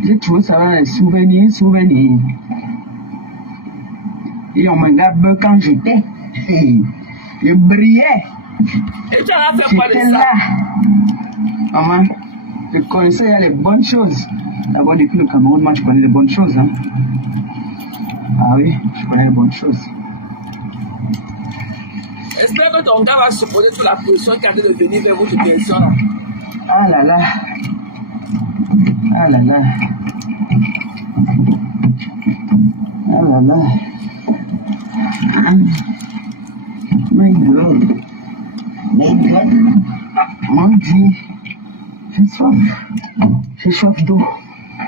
J'ai trouvé ça dans les souvenirs. Et on me regarde quand j'étais. Je brillais. Et tu as fait quoi de ça? J'étais là. Maman, je connaissais les bonnes choses. D'abord, depuis le Cameroun, moi, je connais les bonnes choses. Hein. Ah oui, je connais les bonnes choses. J'espère que ton gars va supporter toute la pression qui a de venir vers votre direction. Ah là là. Ah là là. Ah là là. My God. Mon Dieu. J'ai soif d'eau.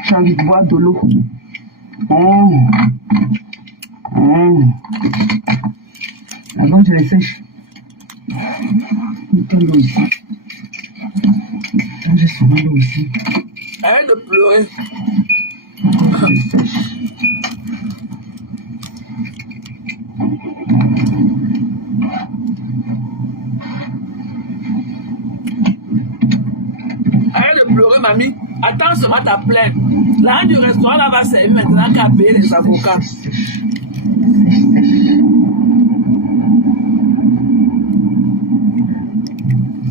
J'ai envie de boire de l'eau. Oh. Non. Avant, je les sèche. Mettez l'eau ici. J'ai souvent l'eau ici. Arrête de pleurer. Je les sèche. Arrête de pleurer, mamie. Attends seulement ta plainte. L'âne du restaurant là va servir maintenant qu'à payer les avocats. Le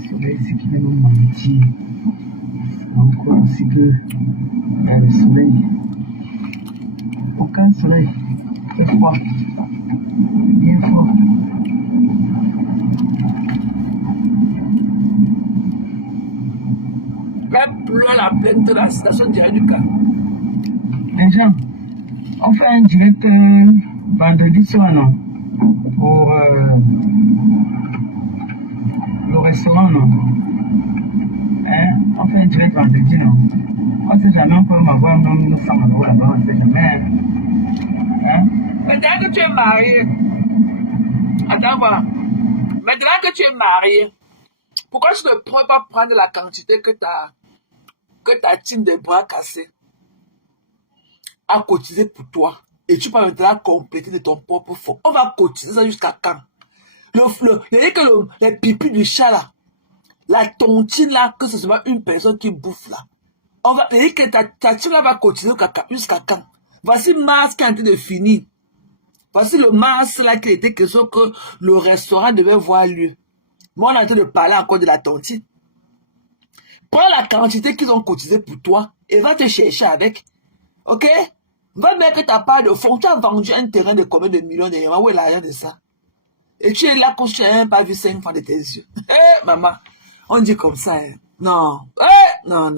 soleil, c'est qui veut nous mentir. Encore aussi que le soleil. Aucun soleil. C'est froid. Bien froid. Là, pleure la plainte de la station directe du cas. Les gens, on fait un direct vendredi soir, non? Pour le restaurant, non? Hein? On fait un direct vendredi, non? On ne sait jamais, on peut m'avoir un homme, nous sommes là-bas, on ne sait jamais. Hein? Maintenant que tu es marié, attends voir. Maintenant que tu es marié, pourquoi tu ne pourrais pas prendre la quantité que ta team de bras cassés a cotisé pour toi et tu peux maintenant compléter de ton propre fonds? On va cotiser ça jusqu'à quand? Les pipis du chat là, la tontine là, que ce soit une personne qui bouffe là. On va dire que ta team là va cotiser jusqu'à quand? Voici mars qui est en train de finir. Voici le mars là qui était question que le restaurant devait voir lieu. Moi, on est en train de parler encore de la tontine. Prends la quantité qu'ils ont cotisé pour toi et va te chercher avec. Ok? Va mettre que ta part de fonds. Tu as vendu un terrain de combien de millions d'euros? Où est l'argent de ça? Et tu es là quand tu n'as même pas vu 5 francs de tes yeux. Eh, maman, on dit comme ça. Hein. Non. Non.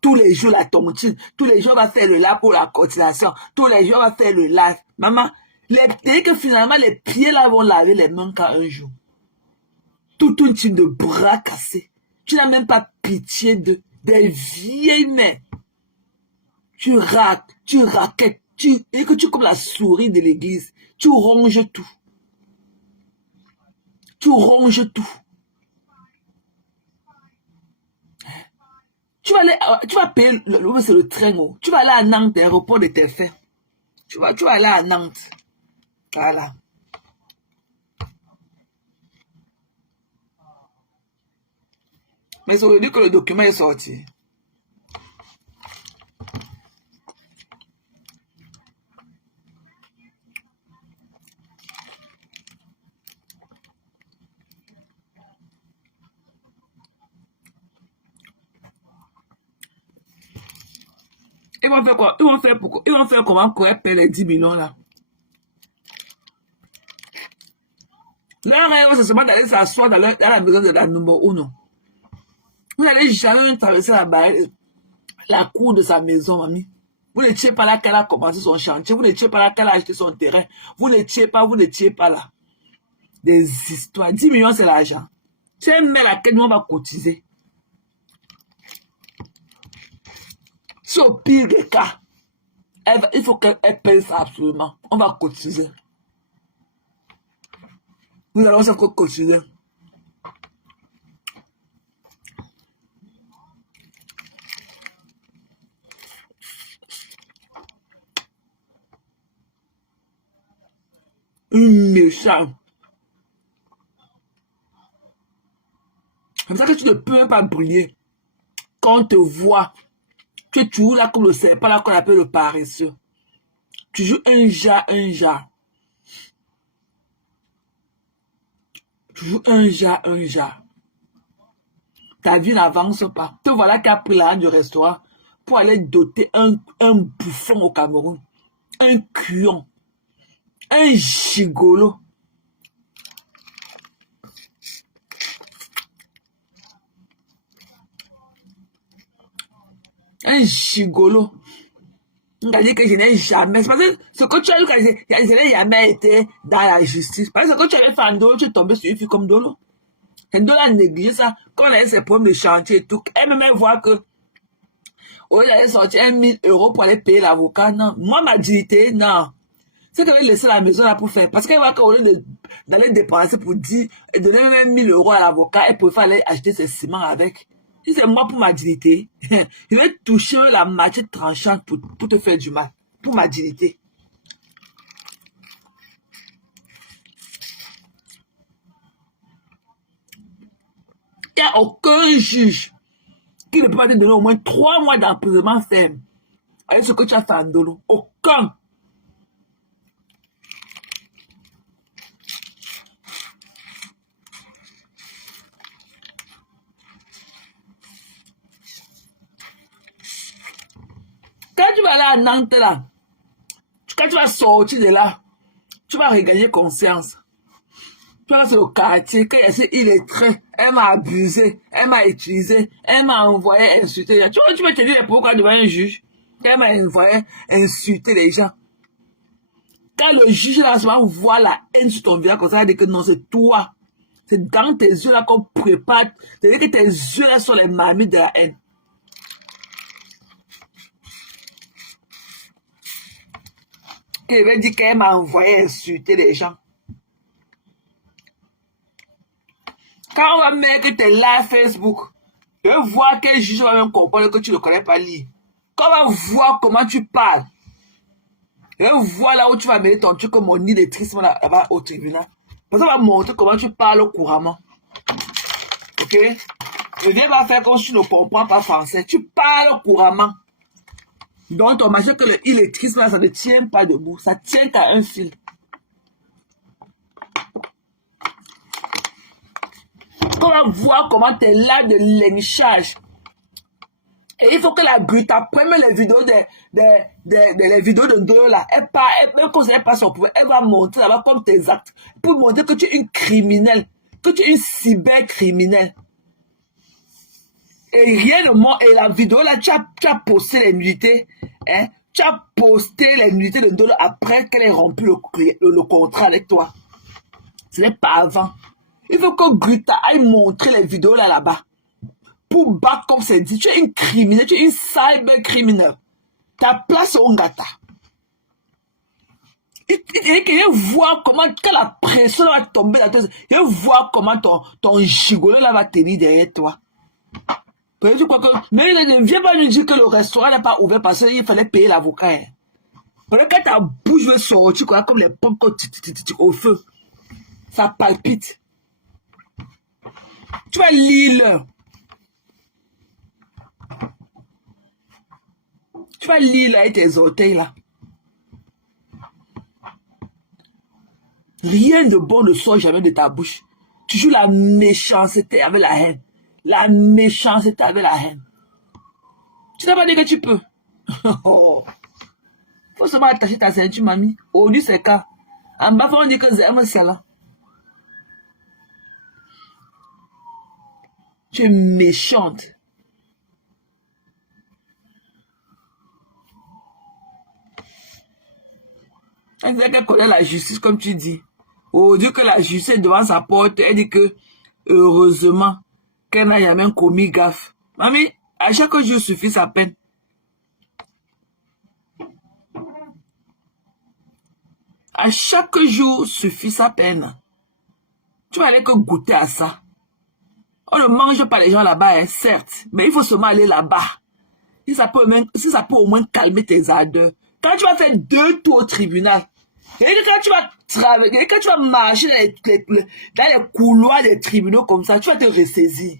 Tous les jours, la tontine. Tous les jours, on va faire le live pour la cotisation. Tous les jours, on va faire le live. Maman, dès que finalement, les pieds là vont laver les mains qu'à un jour. Toute une team de bras cassés. Tu n'as même pas pitié des vieilles mains. Tu raquettes, et que tu es comme la souris de l'église. Tu ronges tout. Tu ronges tout. Tu vas payer, c'est le train. Oh. Tu vas aller à Nantes, l'aéroport de tes faits. Tu vas aller à Nantes. Voilà. Mais ça veut dire que le document est sorti. Ils vont faire quoi? Ils vont faire comment pour payer les 10 millions là? Leur rêve, c'est seulement d'aller s'asseoir dans la maison de la numéro 1. Vous n'allez jamais traverser la cour de sa maison, mamie. Vous ne tiez pas là qu'elle a commencé son chantier. Vous ne tiez pas là qu'elle a acheté son terrain. Vous ne tiez pas là. Des histoires. 10 millions, c'est l'argent. C'est un mail à laquelle nous on va cotiser. Si au pire des cas, il faut qu'elle paye ça absolument. On va cotiser. Nous allons encore cotiser. Méchant. Comme ça que tu ne peux même pas briller. Quand on te voit, tu es toujours là comme le serpent là qu'on appelle le paresseux. Tu joues un jar. Tu joues un jar. Ta vie n'avance pas. Te voilà qui a pris l'argent du restaurant pour aller doter un bouffon au Cameroun. Un cuon. Un gigolo. Un gigolo. On a dit que je n'ai jamais. C'est parce que ce que tu as eu, je n'ai jamais été dans la justice. Parce que ce que tu avais fait en Dolo, tu es tombé sur une fille comme Dolo. Et Dolo a négligé ça. Quand on a eu ses problèmes de chantier et tout, elle me voit que au lieu d'aller sortir 1 000 € pour aller payer l'avocat, non. Moi, ma dignité, non. C'est qu'elle va laisser la maison là pour faire. Parce qu'elle va qu'au lieu d'aller dépenser pour 10 et donner même 1000 euros à l'avocat, elle préfère aller acheter ses ciments avec. Si c'est moi pour ma dignité, je vais toucher la machette tranchante pour te faire du mal. Pour ma dignité. Il n'y a aucun juge qui ne peut pas te donner au moins 3 mois d'emprisonnement ferme avec ce que tu as fait en dolo. Aucun. Quand tu vas aller à Nantes là, quand tu vas sortir de là, tu vas regagner conscience. Tu vas sur le quartier, qu'il y a ces illettrés, elle m'a abusé, elle m'a utilisé, elle m'a envoyé insulter. Tu vas te dire pourquoi devant un juge, qu'elle m'a envoyé insulter les gens. Quand le juge là voit la haine sur ton visage, comme ça, il dit que non, c'est toi. C'est dans tes yeux là qu'on prépare. C'est-à-dire que tes yeux là sont les marmites de la haine. Qu'elle veut dire qu'elle m'a envoyé insulter les gens. Quand on va mettre tes lives Facebook, je vais voir quel juge va même comprendre que tu ne connais pas lire. Quand on va voir comment tu parles, je vais voir là où tu vas mettre ton truc comme mon illetrisme là-bas au tribunal. Parce qu'on va montrer comment tu parles couramment. Ok? Ne viens pas faire comme si tu ne comprends pas français. Tu parles couramment. Donc, on imagine que le illetrisme là, ça ne tient pas debout. Ça tient qu'à un fil. On va voir comment tu es là de lynchage. Et il faut que la brute, après même les vidéos les vidéos de deux là, même quand elle passe au pouvoir, elle va montrer là-bas comme tes actes, pour montrer que tu es une criminelle, que tu es une cybercriminelle. Et rien ne montre, et la vidéo là, tu as posté les nudités, hein, tu as posté les nudités de deux après qu'elle ait rompu le contrat avec toi. Ce n'est pas avant. Il faut que Grita aille montrer les vidéos là-bas. Pour battre comme c'est dit. Tu es une criminelle, tu es une cybercriminelle. Ta place au Ngata. Il veut voir comment, quand la pression va tomber dans tête, il veut voir comment ton gigolo là va tenir derrière toi. Tu crois que, mais ne viens pas lui dire que le restaurant n'est pas ouvert parce qu'il fallait payer l'avocat. Hein. Quand ta bouche veut sortir, comme les pommes au feu, ça palpite. Tu vas lire. Tu vas lire là avec tes orteils là. Rien de bon ne sort jamais de ta bouche. Tu joues la méchanceté avec la haine. La méchanceté avec la haine. Tu n'as pas dit que tu peux. Faut seulement attacher ta ceinture, mamie. Au lieu c'est quand. En bas, on dit que c'est là. Tu es méchante. Elle dit qu'elle connaît la justice, comme tu dis. Au Dieu que la justice est devant sa porte, elle dit que, heureusement, qu'elle n'a jamais commis gaffe. Mamie, à chaque jour suffit sa peine. À chaque jour suffit sa peine. Tu vas aller que goûter à ça. On ne mange pas les gens là-bas, hein, certes, mais il faut seulement aller là-bas. Si ça peut au moins calmer tes ardeurs. Quand tu vas faire 2 tours au tribunal, et quand tu vas travailler, quand tu vas marcher dans les couloirs des tribunaux comme ça, tu vas te ressaisir.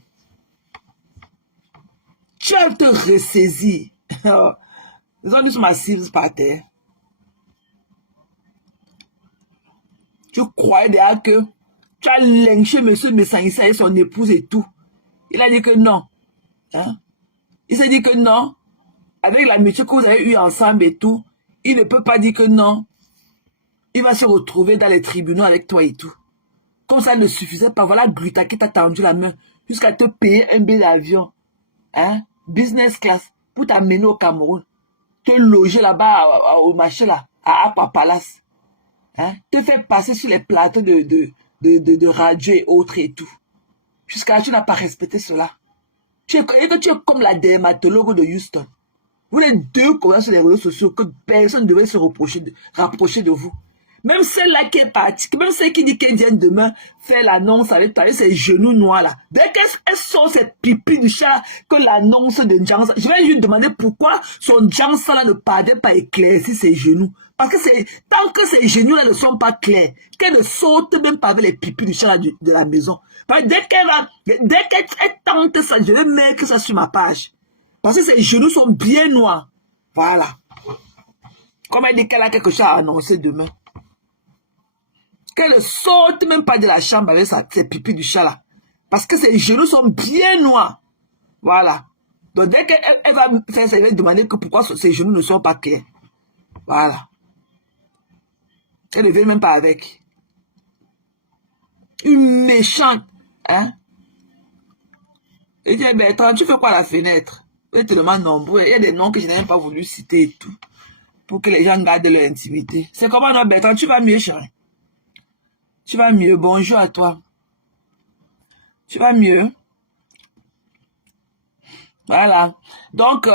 Tu vas te ressaisir. Les gens sont massifs par terre. Tu croyais déjà que tu as lynché M. Messangissa et son épouse et tout. Il a dit que non. Hein? Il s'est dit que non. Avec l'amitié que vous avez eue ensemble et tout, il ne peut pas dire que non. Il va se retrouver dans les tribunaux avec toi et tout. Comme ça ne suffisait pas. Voilà Gluta qui t'a tendu la main jusqu'à te payer un billet d'avion. Hein? Business class. Pour t'amener au Cameroun. Te loger là-bas au marché là. À Aqua Palace. Hein? Te faire passer sur les plateaux de radio et autres et tout. Jusqu'à là, tu n'as pas respecté cela. Tu es comme la dermatologue de Houston. Vous êtes deux comme ça sur les réseaux sociaux que personne ne devait se rapprocher de vous. Même celle-là qui est partie, même celle qui dit qu'elle vient demain faire l'annonce avec ses genoux noirs là. Dès qu'elle sort cette pipi du chat, que l'annonce de Jansa, je vais lui demander pourquoi son Jansa là ne parlait pas éclaircir ses genoux. Parce que c'est tant que ses genoux là ne sont pas clairs, qu'elle ne saute même pas avec les pipis du chat là de la maison. Parce que dès qu'elle tente ça, je vais mettre ça sur ma page. Parce que ses genoux sont bien noirs. Voilà. Comme elle dit qu'elle a quelque chose à annoncer demain. Qu'elle ne saute même pas de la chambre avec ses pipis du chat là. Parce que ses genoux sont bien noirs. Voilà. Donc dès qu'elle va faire ça, elle va demander que pourquoi ses genoux ne sont pas clairs. Voilà. Elle ne vient même pas avec. Une méchante. Hein? Et dit, Bertrand, tu fais quoi à la fenêtre? Elle est tellement nombreux. Il y a des noms que je n'ai même pas voulu citer et tout. Pour que les gens gardent leur intimité. C'est comment, non, Bertrand? Tu vas mieux, chérie? Tu vas mieux? Bonjour à toi. Tu vas mieux? Voilà. Donc,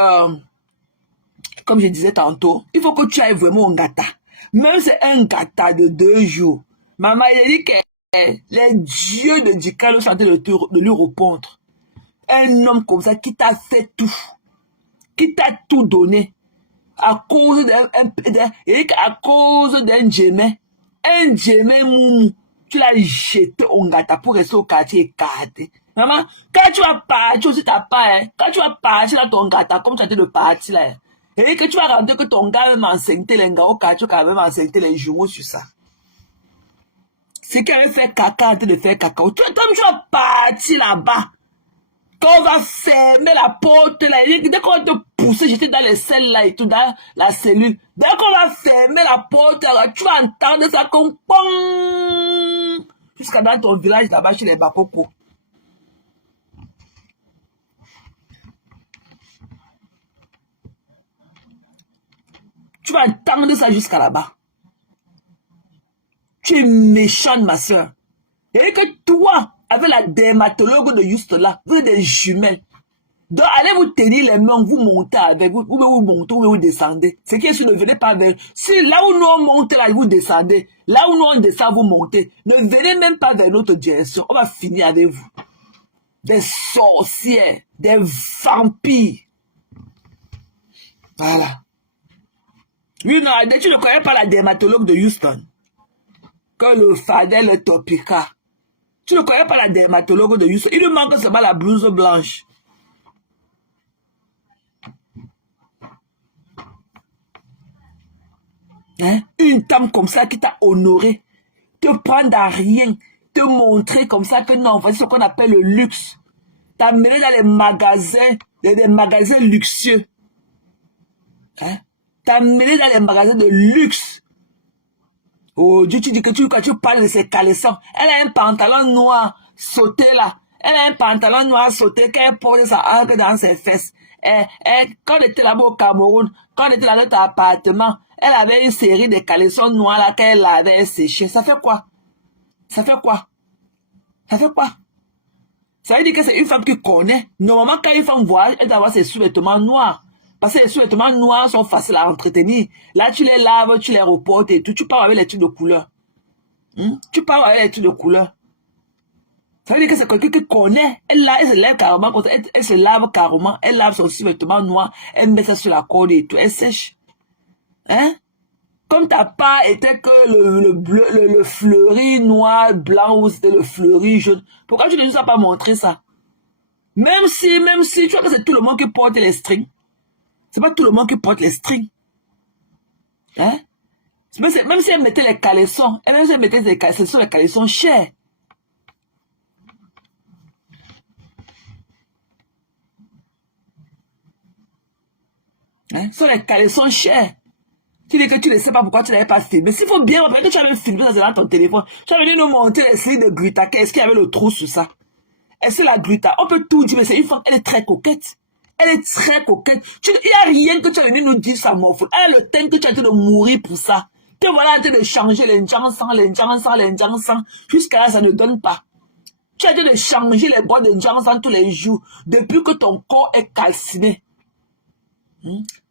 comme je disais tantôt, il faut que tu ailles vraiment au gâta. Même c'est un gâta de 2 jours. Maman, il a dit que les dieux de Dikalo sont en train de lui répondre. Un homme comme ça qui t'a fait tout. Qui t'a tout donné. À cause d'un djemé. Un djemé moumou. Tu l'as jeté au gâta pour rester au quartier écarté. Maman, quand tu vas partir aussi, t'as pas, hein. Quand tu vas partir dans ton gâta, comme tu as été de partir là, et que tu vas rentrer que ton gars va m'enseigner les gars au quartier, qui va m'enseigner les jours sur ça. C'est qu'elle veut faire caca, en train de faire caca. Tu vas partir là-bas. Quand on va fermer la porte là, dès qu'on va te pousser, j'étais dans les selles là et tout, dans la cellule. Dès qu'on va fermer la porte là, tu vas entendre ça comme pom jusqu'à dans ton village là-bas chez les Bakoko. Tu vas entendre ça jusqu'à là-bas. Tu es méchante, ma soeur. Et que toi, avec la dermatologue de juste là, vous êtes des jumelles. Donc, allez vous tenir les mains, vous montez avec vous, vous montez, ou vous descendez. Ce qui est sûr, ne venez pas vers. Si là où nous on monte, là, vous descendez. Là où nous on descend, vous montez. Ne venez même pas vers notre direction. On va finir avec vous. Des sorcières, des vampires. Voilà. Oui, non, tu ne connais pas la dermatologue de Houston. Que le Fadel le Topica. Tu ne connais pas la dermatologue de Houston. Il lui manque seulement la blouse blanche. Hein? Une dame comme ça qui t'a honoré, te prendre à rien, te montrer comme ça que non, voici ce qu'on appelle le luxe. T'amener dans les magasins, des magasins luxueux. Hein? T'amener dans les magasins de luxe. Oh Dieu, tu dis que quand tu parles de ses caleçons, elle a un pantalon noir sauté là. Elle a un pantalon noir sauté qu'elle porte sa hanche dans ses fesses. Quand elle était là-bas au Cameroun, quand elle était dans notre appartement, elle avait une série de caleçons noirs là qu'elle avait séché. Ça fait quoi? Ça fait quoi? Ça fait quoi? Ça veut dire que c'est une femme qui connaît. Normalement, quand une femme voit, elle doit avoir ses sous-vêtements noirs. Parce que les sous-vêtements noirs sont faciles à entretenir. Là, tu les laves, tu les reportes et tout. Tu pars avec les trucs de couleur. Tu pars avec les trucs de couleur. Ça veut dire que c'est quelqu'un qui connaît. Elle se lève carrément. Elle se lave carrément. Elle lave son sous-vêtement noir. Elle met ça sur la corde et tout. Elle sèche. Hein? Comme t'as pas été que le fleuri noir, blanc ou c'était le fleuri jaune. Pourquoi tu ne nous as pas montré ça? Même si, tu vois que c'est tout le monde qui porte les strings. C'est pas tout le monde qui porte les strings. Hein? Même si elle mettait les caleçons, même si elle mettait les caleçons, ce sont les caleçons chers. Hein? Ce sont les caleçons chers. Tu dis que tu ne sais pas pourquoi tu n'avais pas filmé. S'il faut bien, que tu avais filmé ça dans ton téléphone. Tu as venu nous montrer les séries de Gluta. Qu'est-ce qu'il y avait le trou sous ça? Est-ce que la Gluta? On peut tout dire, mais c'est une femme, elle est très coquette. Elle est très coquette. Il n'y a rien que tu as venu nous dire, ça morphe. Elle a le temps que tu as été de mourir pour ça. Tu voilà en train de changer les Njansan. Jusqu'à là, ça ne donne pas. Tu as été de changer les bois de Njansan tous les jours. Depuis que ton corps est calciné.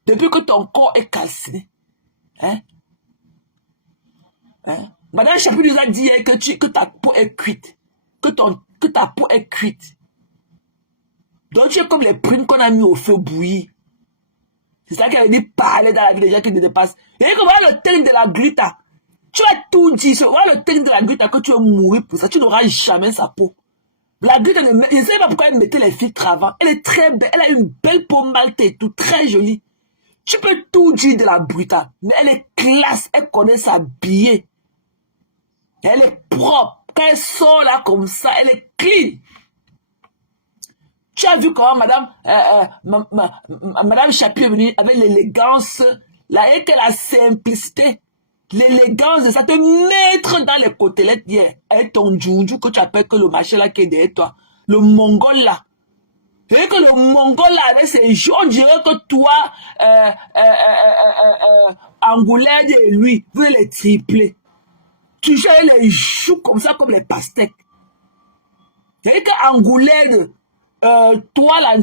Depuis que ton corps est calciné. Hein? Hein? Madame Chapuis nous a dit hier que ta peau est cuite. Que ta peau est cuite. Donc tu es comme les prunes qu'on a mis au feu bouilli. C'est ça qu'elle dit parler dans la vie des gens qui ne dépassent. Et que voilà le thème de la gluta. Tu as tout dit. Voilà le thème de la gluta que tu vas mourir pour ça. Tu n'auras jamais sa peau. La gluta, je ne sais pas pourquoi elle mettait les filtres avant. Elle est très belle. Elle a une belle peau maltée et tout. Très jolie. Tu peux tout dire de la bruta. Mais elle est classe. Elle connaît s'habiller. Elle est propre. Quand elle sort là comme ça, elle est clean. Tu as vu comment Madame Chapuis est venue avec l'élégance, et la simplicité, l'élégance de ça, te mettre dans les côtelettes hier, avec ton djoudjou que tu appelles que le machin là qui est derrière toi, le mongol là. Et que le mongol là, avec ses joues, on dirait que toi, Angoulède et lui, vous les tripler. Tu gères les joues comme ça, comme les pastèques. Et que Angoulède, toi là,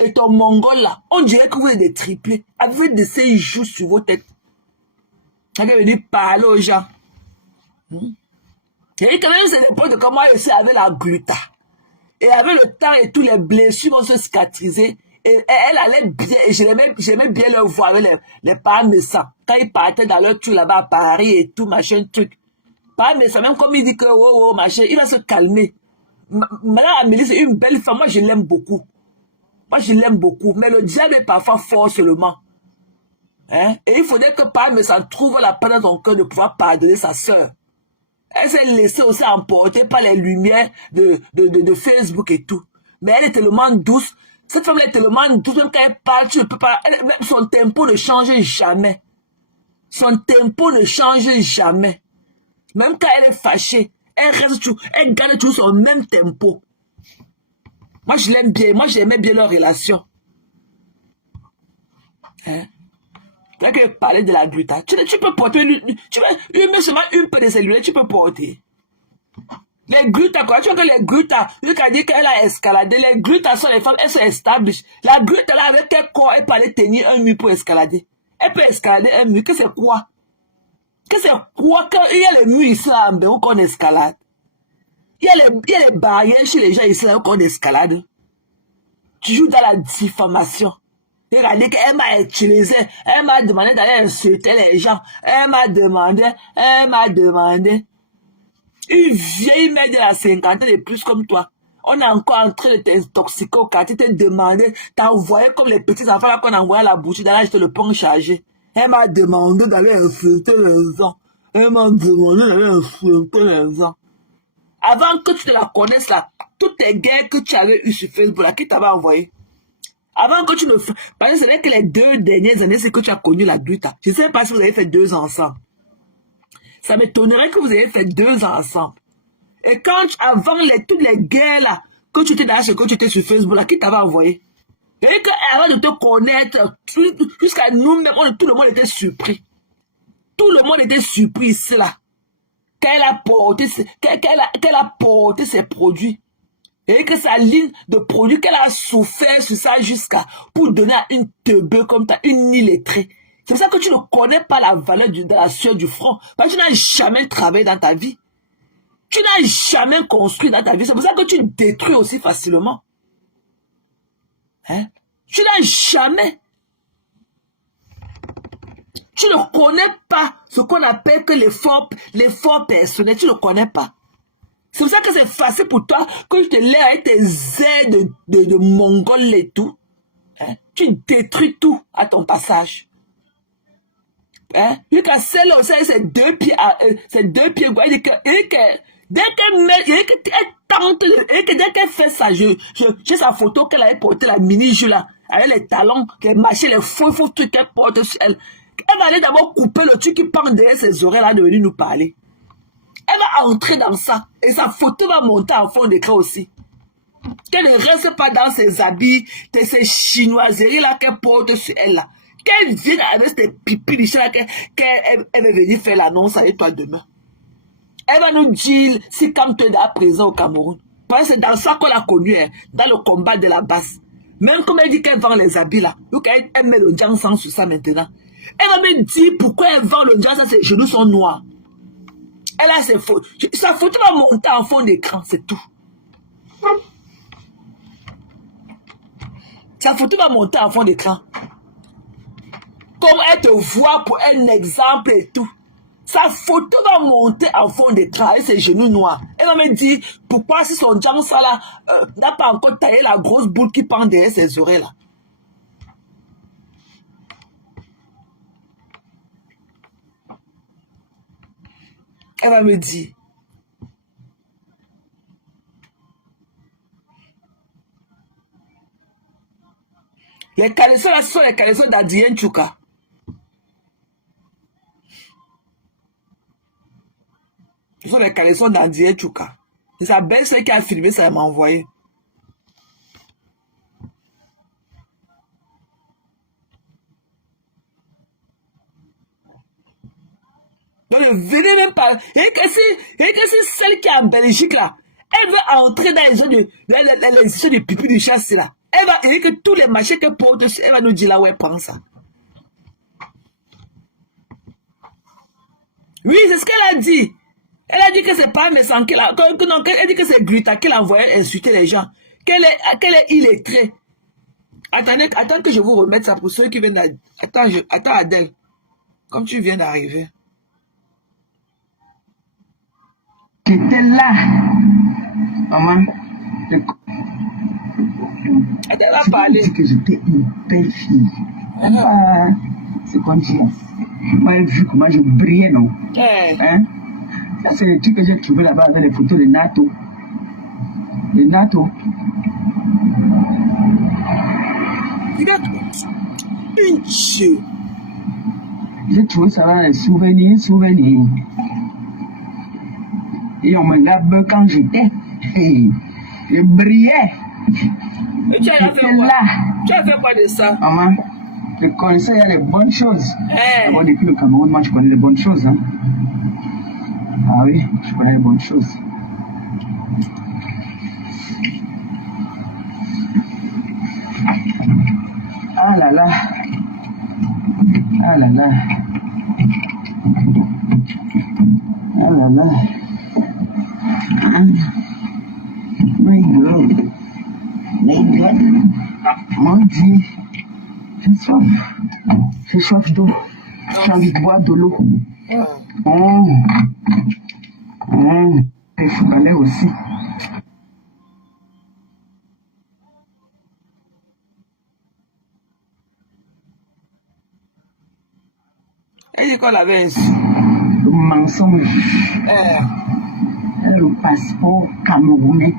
et ton mongol là, on dirait que vous êtes des triplés, avec de ces joues sur vos têtes. Ça veut dire parler aux gens. Et quand même, c'est n'importe comment aussi avec la gluta. Et avec le temps et tous les blessures vont se cicatriser. Et elle allait bien, et j'aimais bien leur voir avec les parents médecins. Quand ils partaient dans leur truc là-bas à Paris et tout, machin, truc. Parents médecins, même comme il dit que, oh, machin, il va se calmer. Madame Amélie, c'est une belle femme. Moi, je l'aime beaucoup. Mais le diable est parfois fort seulement. Hein? Et il faudrait que par médecin trouve la paix dans son cœur de pouvoir pardonner sa soeur. Elle s'est laissée aussi emporter par les lumières de Facebook et tout. Mais elle est tellement douce. Cette femme est tellement douce, même quand elle parle, tu ne peux pas. Son tempo ne change jamais. Même quand elle est fâchée, elle garde toujours son même tempo. Moi, je l'aime bien. Moi, j'aimais bien leur relation. Hein? Tu as parler de la gluta. Tu peux porter, tu mets seulement une paire de cellulaires, tu peux porter. Les glutas, quoi. Tu vois que les glutas, lui qui a dit qu'elle a escaladé, les glutas sont les femmes, elles sont established. La gluta, là, avec quel corps elle peut aller tenir un mur pour escalader? Elle peut escalader un mur, que c'est quoi? Il y a les murs ici, là, où qu'on escalade. Il y a les barrières chez les gens ici, là, où qu'on escalade. Tu joues dans la diffamation. Regardez qu'elle m'a utilisé, elle m'a demandé d'aller insulter les gens. Elle m'a demandé. Une vieille mère de la cinquantaine et plus comme toi. On est encore en train de t'intoxiquer au quartier, te demander, t'as envoyé comme les petits enfants là qu'on envoie à la boutique, d'aller acheter le pain chargé. Elle m'a demandé d'aller insulter les gens. Avant que tu te la connaisses là, toutes tes guerres que tu avais eues sur Facebook là, qui t'avait envoyé? Avant que tu ne fasses, parce que c'est vrai que les 2 dernières années, c'est que tu as connu la gluta. Je ne sais pas si vous avez fait 2 ans ensemble. Ça m'étonnerait que vous ayez fait 2 ans ensemble. Et quand, avant toutes les guerres là, que tu étais dans ce que tu étais sur Facebook là, qui t'avait envoyé? Et qu'avant de te connaître, jusqu'à nous-mêmes, tout le monde était surpris. Tout le monde était surpris ici là. Qu'elle a porté ses produits. Et que sa ligne de produits qu'elle a souffert sur ça jusqu'à pour donner à une teubeux comme ça, une illettrée. C'est pour ça que tu ne connais pas la valeur de la sueur du front. Parce que tu n'as jamais travaillé dans ta vie. Tu n'as jamais construit dans ta vie. C'est pour ça que tu détruis aussi facilement. Hein? Tu n'as jamais. Tu ne connais pas ce qu'on appelle que l'effort personnel. Tu ne connais pas. C'est pour ça que c'est facile pour toi que je te lève avec tes ailes de mongol et tout. Hein? Tu détruis tout à ton passage. Hein? Lucas, celle aussi, c'est 2 pieds, dès qu'elle fait ça, j'ai sa photo qu'elle avait portée, la mini-jupe là, avec les talons, les machins, les faux trucs qu'elle porte sur elle. Elle va aller d'abord couper le truc qui pend derrière ses oreilles là, de venir nous parler. Elle va entrer dans ça. Et sa photo va monter en fond d'écran aussi. Qu'elle ne reste pas dans ses habits, ces chinoiseries là qu'elle porte sur elle là. Qu'elle vienne avec ses pipis là qu'elle va venir faire l'annonce avec toi demain. Elle va nous dire si Kamto est à présent au Cameroun. Parce que c'est dans ça qu'on l'a connue, hein, dans le combat de la base. Même comme elle dit qu'elle vend les habits là, ou qu'elle met le Jansan sur ça maintenant. Elle va me dire pourquoi elle vend le Jansan, ses genoux sont noirs. Elle a ses photos. Sa photo va monter en fond d'écran, c'est tout. Sa photo va monter en fond d'écran. Comme elle te voit pour un exemple et tout. Sa photo va monter en fond d'écran avec ses genoux noirs. Elle va me dire pourquoi si son Jean ça là n'a pas encore taillé la grosse boule qui pend derrière ses oreilles là. Elle va me dire. Les caleçons là, ce sont les caleçons d'Adrien Tchouka. Ce sont les caleçons d'Adrien Tchouka. C'est sa belle-sœur qui a filmé ça, elle m'a envoyé. Donc ne venez même pas. Et que c'est celle qui est en Belgique là. Elle veut entrer dans les jeux de pipi de chasse là. Elle va, et que tous les machins qu'elle porte, elle va nous dire là où elle prend ça. Oui, c'est ce qu'elle a dit. Elle a dit que c'est pas méchant qu'elle a. Non, elle dit que c'est Greta qu'elle a envoyé insulter les gens. Qu'elle est illettrée. Attends que je vous remette ça pour ceux qui viennent d'arriver. Attends Adèle. Comme tu viens d'arriver. J'étais là. Maman. Elle va parler. Je que j'étais une belle fille. C'est comme ça. Moi, j'ai vu comment je brillais, non? Hein? Ça, c'est le truc que j'ai trouvé là-bas avec les photos de NATO. De NATO. Regarde. J'ai trouvé ça dans les souvenirs. Et on me lave quand j'étais. Je brillais. Mais tu as fait quoi? Tu as fait quoi de ça? Maman, je connaissais les bonnes choses. D'abord, depuis le Cameroun, moi, je connais les bonnes choses. Hein. Ah oui, je connais les bonnes choses. Ah là là. Ah là là. Ah là là. My God. Mon Dieu. J'ai soif d'eau. J'ai envie de boire de l'eau. Il faut aller aussi. Elle dit qu'on l'avait ainsi. Le mensonge. Le passeport camerounais.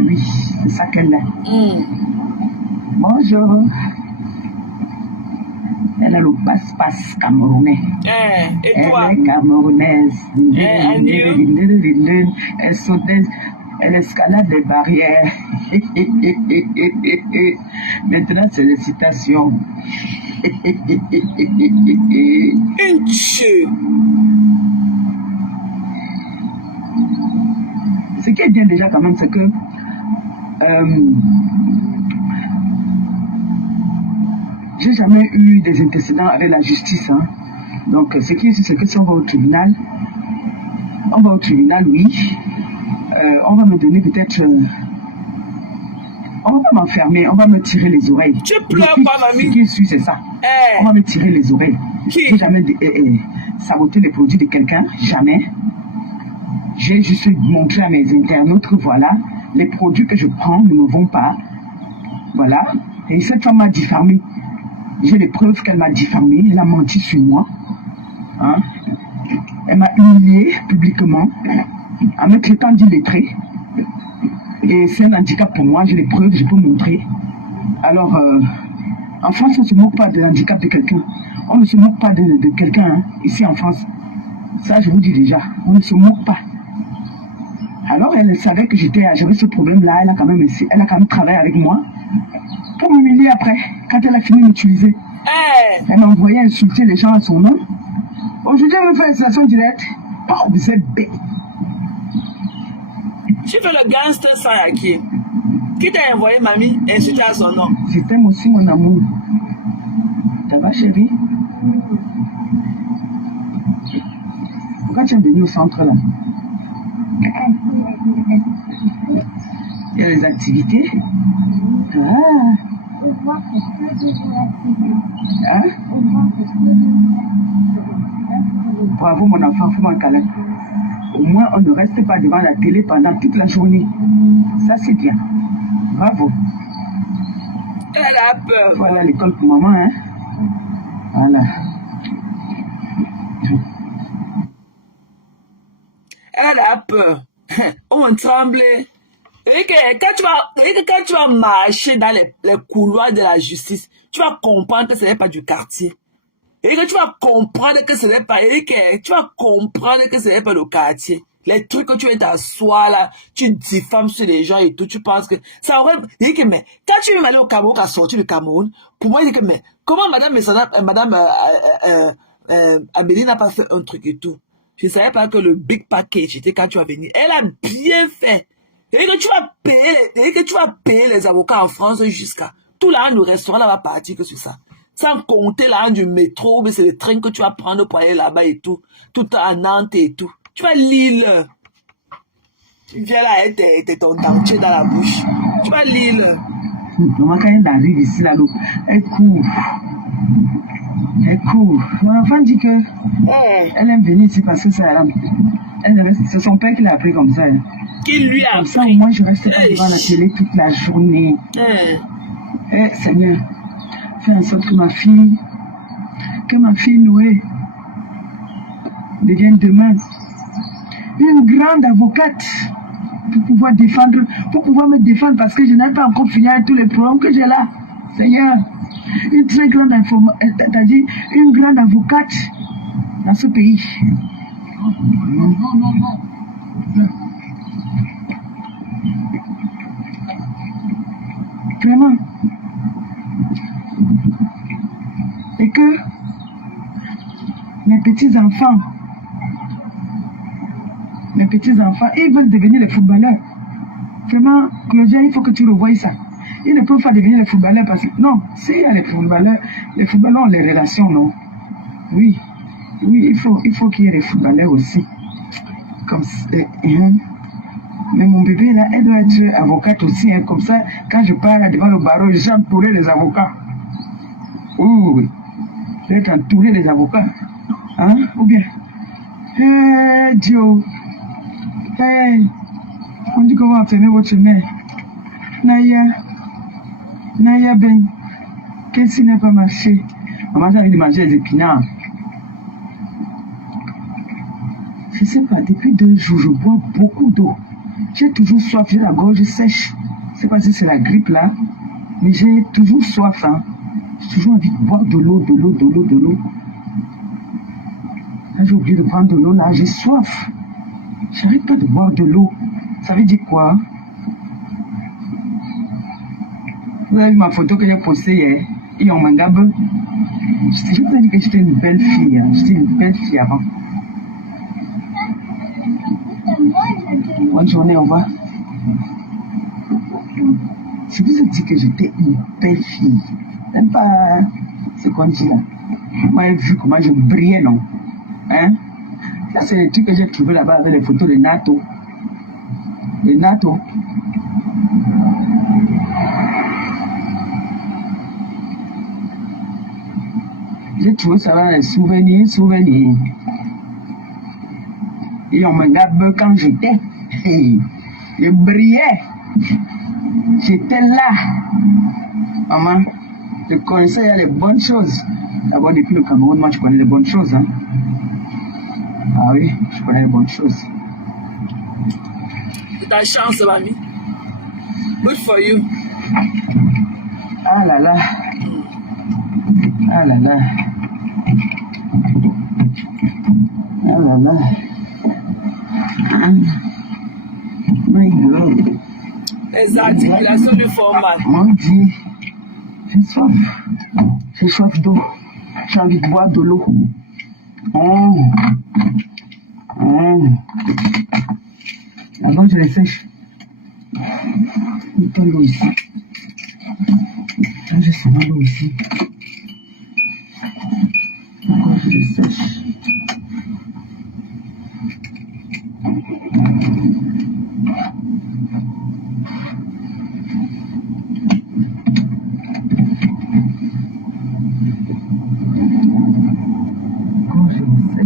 Oui, c'est ça qu'elle a. Bonjour. Elle a le passe-passe camerounais. Et toi? Elle est camerounaise. And Elle saute, elle escalade les barrières. Maintenant, c'est les citations. Ce qui est bien déjà quand même, c'est que j'ai jamais eu des antécédents avec la justice. Hein. Donc, ce qui est sûr, c'est que si on va au tribunal, oui. On va me donner peut-être... on va pas m'enfermer, on va me tirer les oreilles. Tu pleures pas, mamie? Ce qui est sûr, c'est ça. On va me tirer les oreilles. J'ai jamais saboté les produits de quelqu'un, jamais. J'ai juste montré à mes internautes que voilà, les produits que je prends ne me vont pas. Voilà. Et cette femme m'a diffamé. J'ai les preuves qu'elle m'a diffamé. Elle a menti sur moi. Hein? Elle m'a humilié publiquement en me traitant d'illettré. Et c'est un handicap pour moi. J'ai les preuves, je peux montrer. Alors, en France, on ne se moque pas de l'handicap de quelqu'un. On ne se moque pas de quelqu'un hein, ici en France. Ça, je vous dis déjà. On ne se moque pas. Alors, elle savait que j'avais ce problème-là. Elle a quand même travaillé avec moi pour m'humilier après, quand elle a fini de m'utiliser. Elle m'a envoyé insulter les gens à son nom. Aujourd'hui, elle me fait installation directe. Oh, vous êtes bête. Tu fais le gangster ça à qui? Qui t'a envoyé, mamie, insulter à son nom? Je t'aime aussi, mon amour. Ça va, chérie? Pourquoi tu es venu au centre là? Il y a des activités. Ah. Hein? Bravo mon enfant, fais-moi un câlin. Au moins, on ne reste pas devant la télé pendant toute la journée. Ça, c'est bien. Bravo. Elle a peur. Voilà l'école pour maman, hein? Voilà. Elle a peur. On tremble. Et que quand tu vas marcher dans les couloirs de la justice, tu vas comprendre que ce n'est pas du quartier. Et que tu vas comprendre que ce n'est pas, tu vas comprendre que ce n'est pas le quartier. Les trucs que tu veux t'asseoir là, tu diffames sur les gens et tout, tu penses que ça aurait, mais quand tu veux aller au Cameroun, à sortir du Cameroun, pour moi, mais comment madame Amélie n'a pas fait un truc et tout? Je ne savais pas que le big package était quand tu vas venir. Elle a bien fait. Et que tu vas payer les avocats en France jusqu'à tout l'argent du restaurant là va partir que sur ça. Sans compter l'argent du métro, mais c'est le train que tu vas prendre pour aller là-bas et tout. Tout à Nantes et tout. Tu vas lire. Tu viens là avec ton dentier dans la bouche. Tu vas lire. Maman, quand elle arrive ici, là, elle court. Elle court. Mon enfant dit que elle aime venir ici parce que ça, c'est son père qui l'a appris comme ça. Qui lui a appris. Ça, au moins, je reste pas devant la télé toute la journée. Seigneur, fais en sorte que ma fille Noé devienne demain une grande avocate pour pouvoir me défendre parce que je n'ai pas encore fini avec tous les problèmes que j'ai là. Seigneur, une très grande une grande avocate dans ce pays. Vraiment. Et que mes petits-enfants, ils veulent devenir les footballeurs. Vraiment, Claudia, il faut que tu revoies ça. Ils ne peuvent pas devenir les footballeurs parce que, non, s'il y a les footballeurs ont les relations, non? Oui, il faut qu'il y ait des footballeurs aussi. Comme mais mon bébé, là, elle doit être avocate aussi, hein, comme ça, quand je pars devant le barreau, j'ai entouré les avocats. Oui. Je vais être entouré des avocats. Hein? Ou bien, Dieu, on dit qu'on va enfermer votre mère. Naya Ben, qu'est-ce qui n'a pas marché? Maman, j'ai envie de manger les épinards. Je sais pas, depuis 2 jours, je bois beaucoup d'eau. J'ai toujours soif, j'ai la gorge sèche. Je sais pas si c'est la grippe là, mais j'ai toujours soif. Hein. J'ai toujours envie de boire de l'eau. Là, j'ai oublié de prendre de l'eau là, j'ai soif. J'arrête pas de boire de l'eau. Ça veut dire quoi? Vous avez vu ma photo que j'ai postée hier? Et on m'engabe. Je t'ai dit que j'étais une belle fille. Hein. J'étais une belle fille avant. Bonne journée, au revoir. Je vous ai dit que j'étais une belle fille. Même pas ce qu'on dit là. Moi, j'ai vu comment je brillais, non? Hein? Ça, c'est le truc que j'ai trouvé là-bas avec les photos de NATO. De NATO. J'ai trouvé ça dans les souvenirs. Et on me regarde quand j'étais. Je brillais. J'étais là. Maman, je connaissais les bonnes choses. D'abord, depuis le Cameroun, moi, je connais les bonnes choses. Hein. Ah oui, je connais les bonnes choses. C'est ta chance, mamie. Good for you. Ah là là. Ah là là. Ah là là. My God. Les articulations du format. Mon Dieu. J'ai soif. J'ai soif d'eau. J'ai envie de boire de l'eau. Avant, je les sèche. Il y a l'eau ici. Là, j'ai seulement l'eau ici. Encore, je les sèche.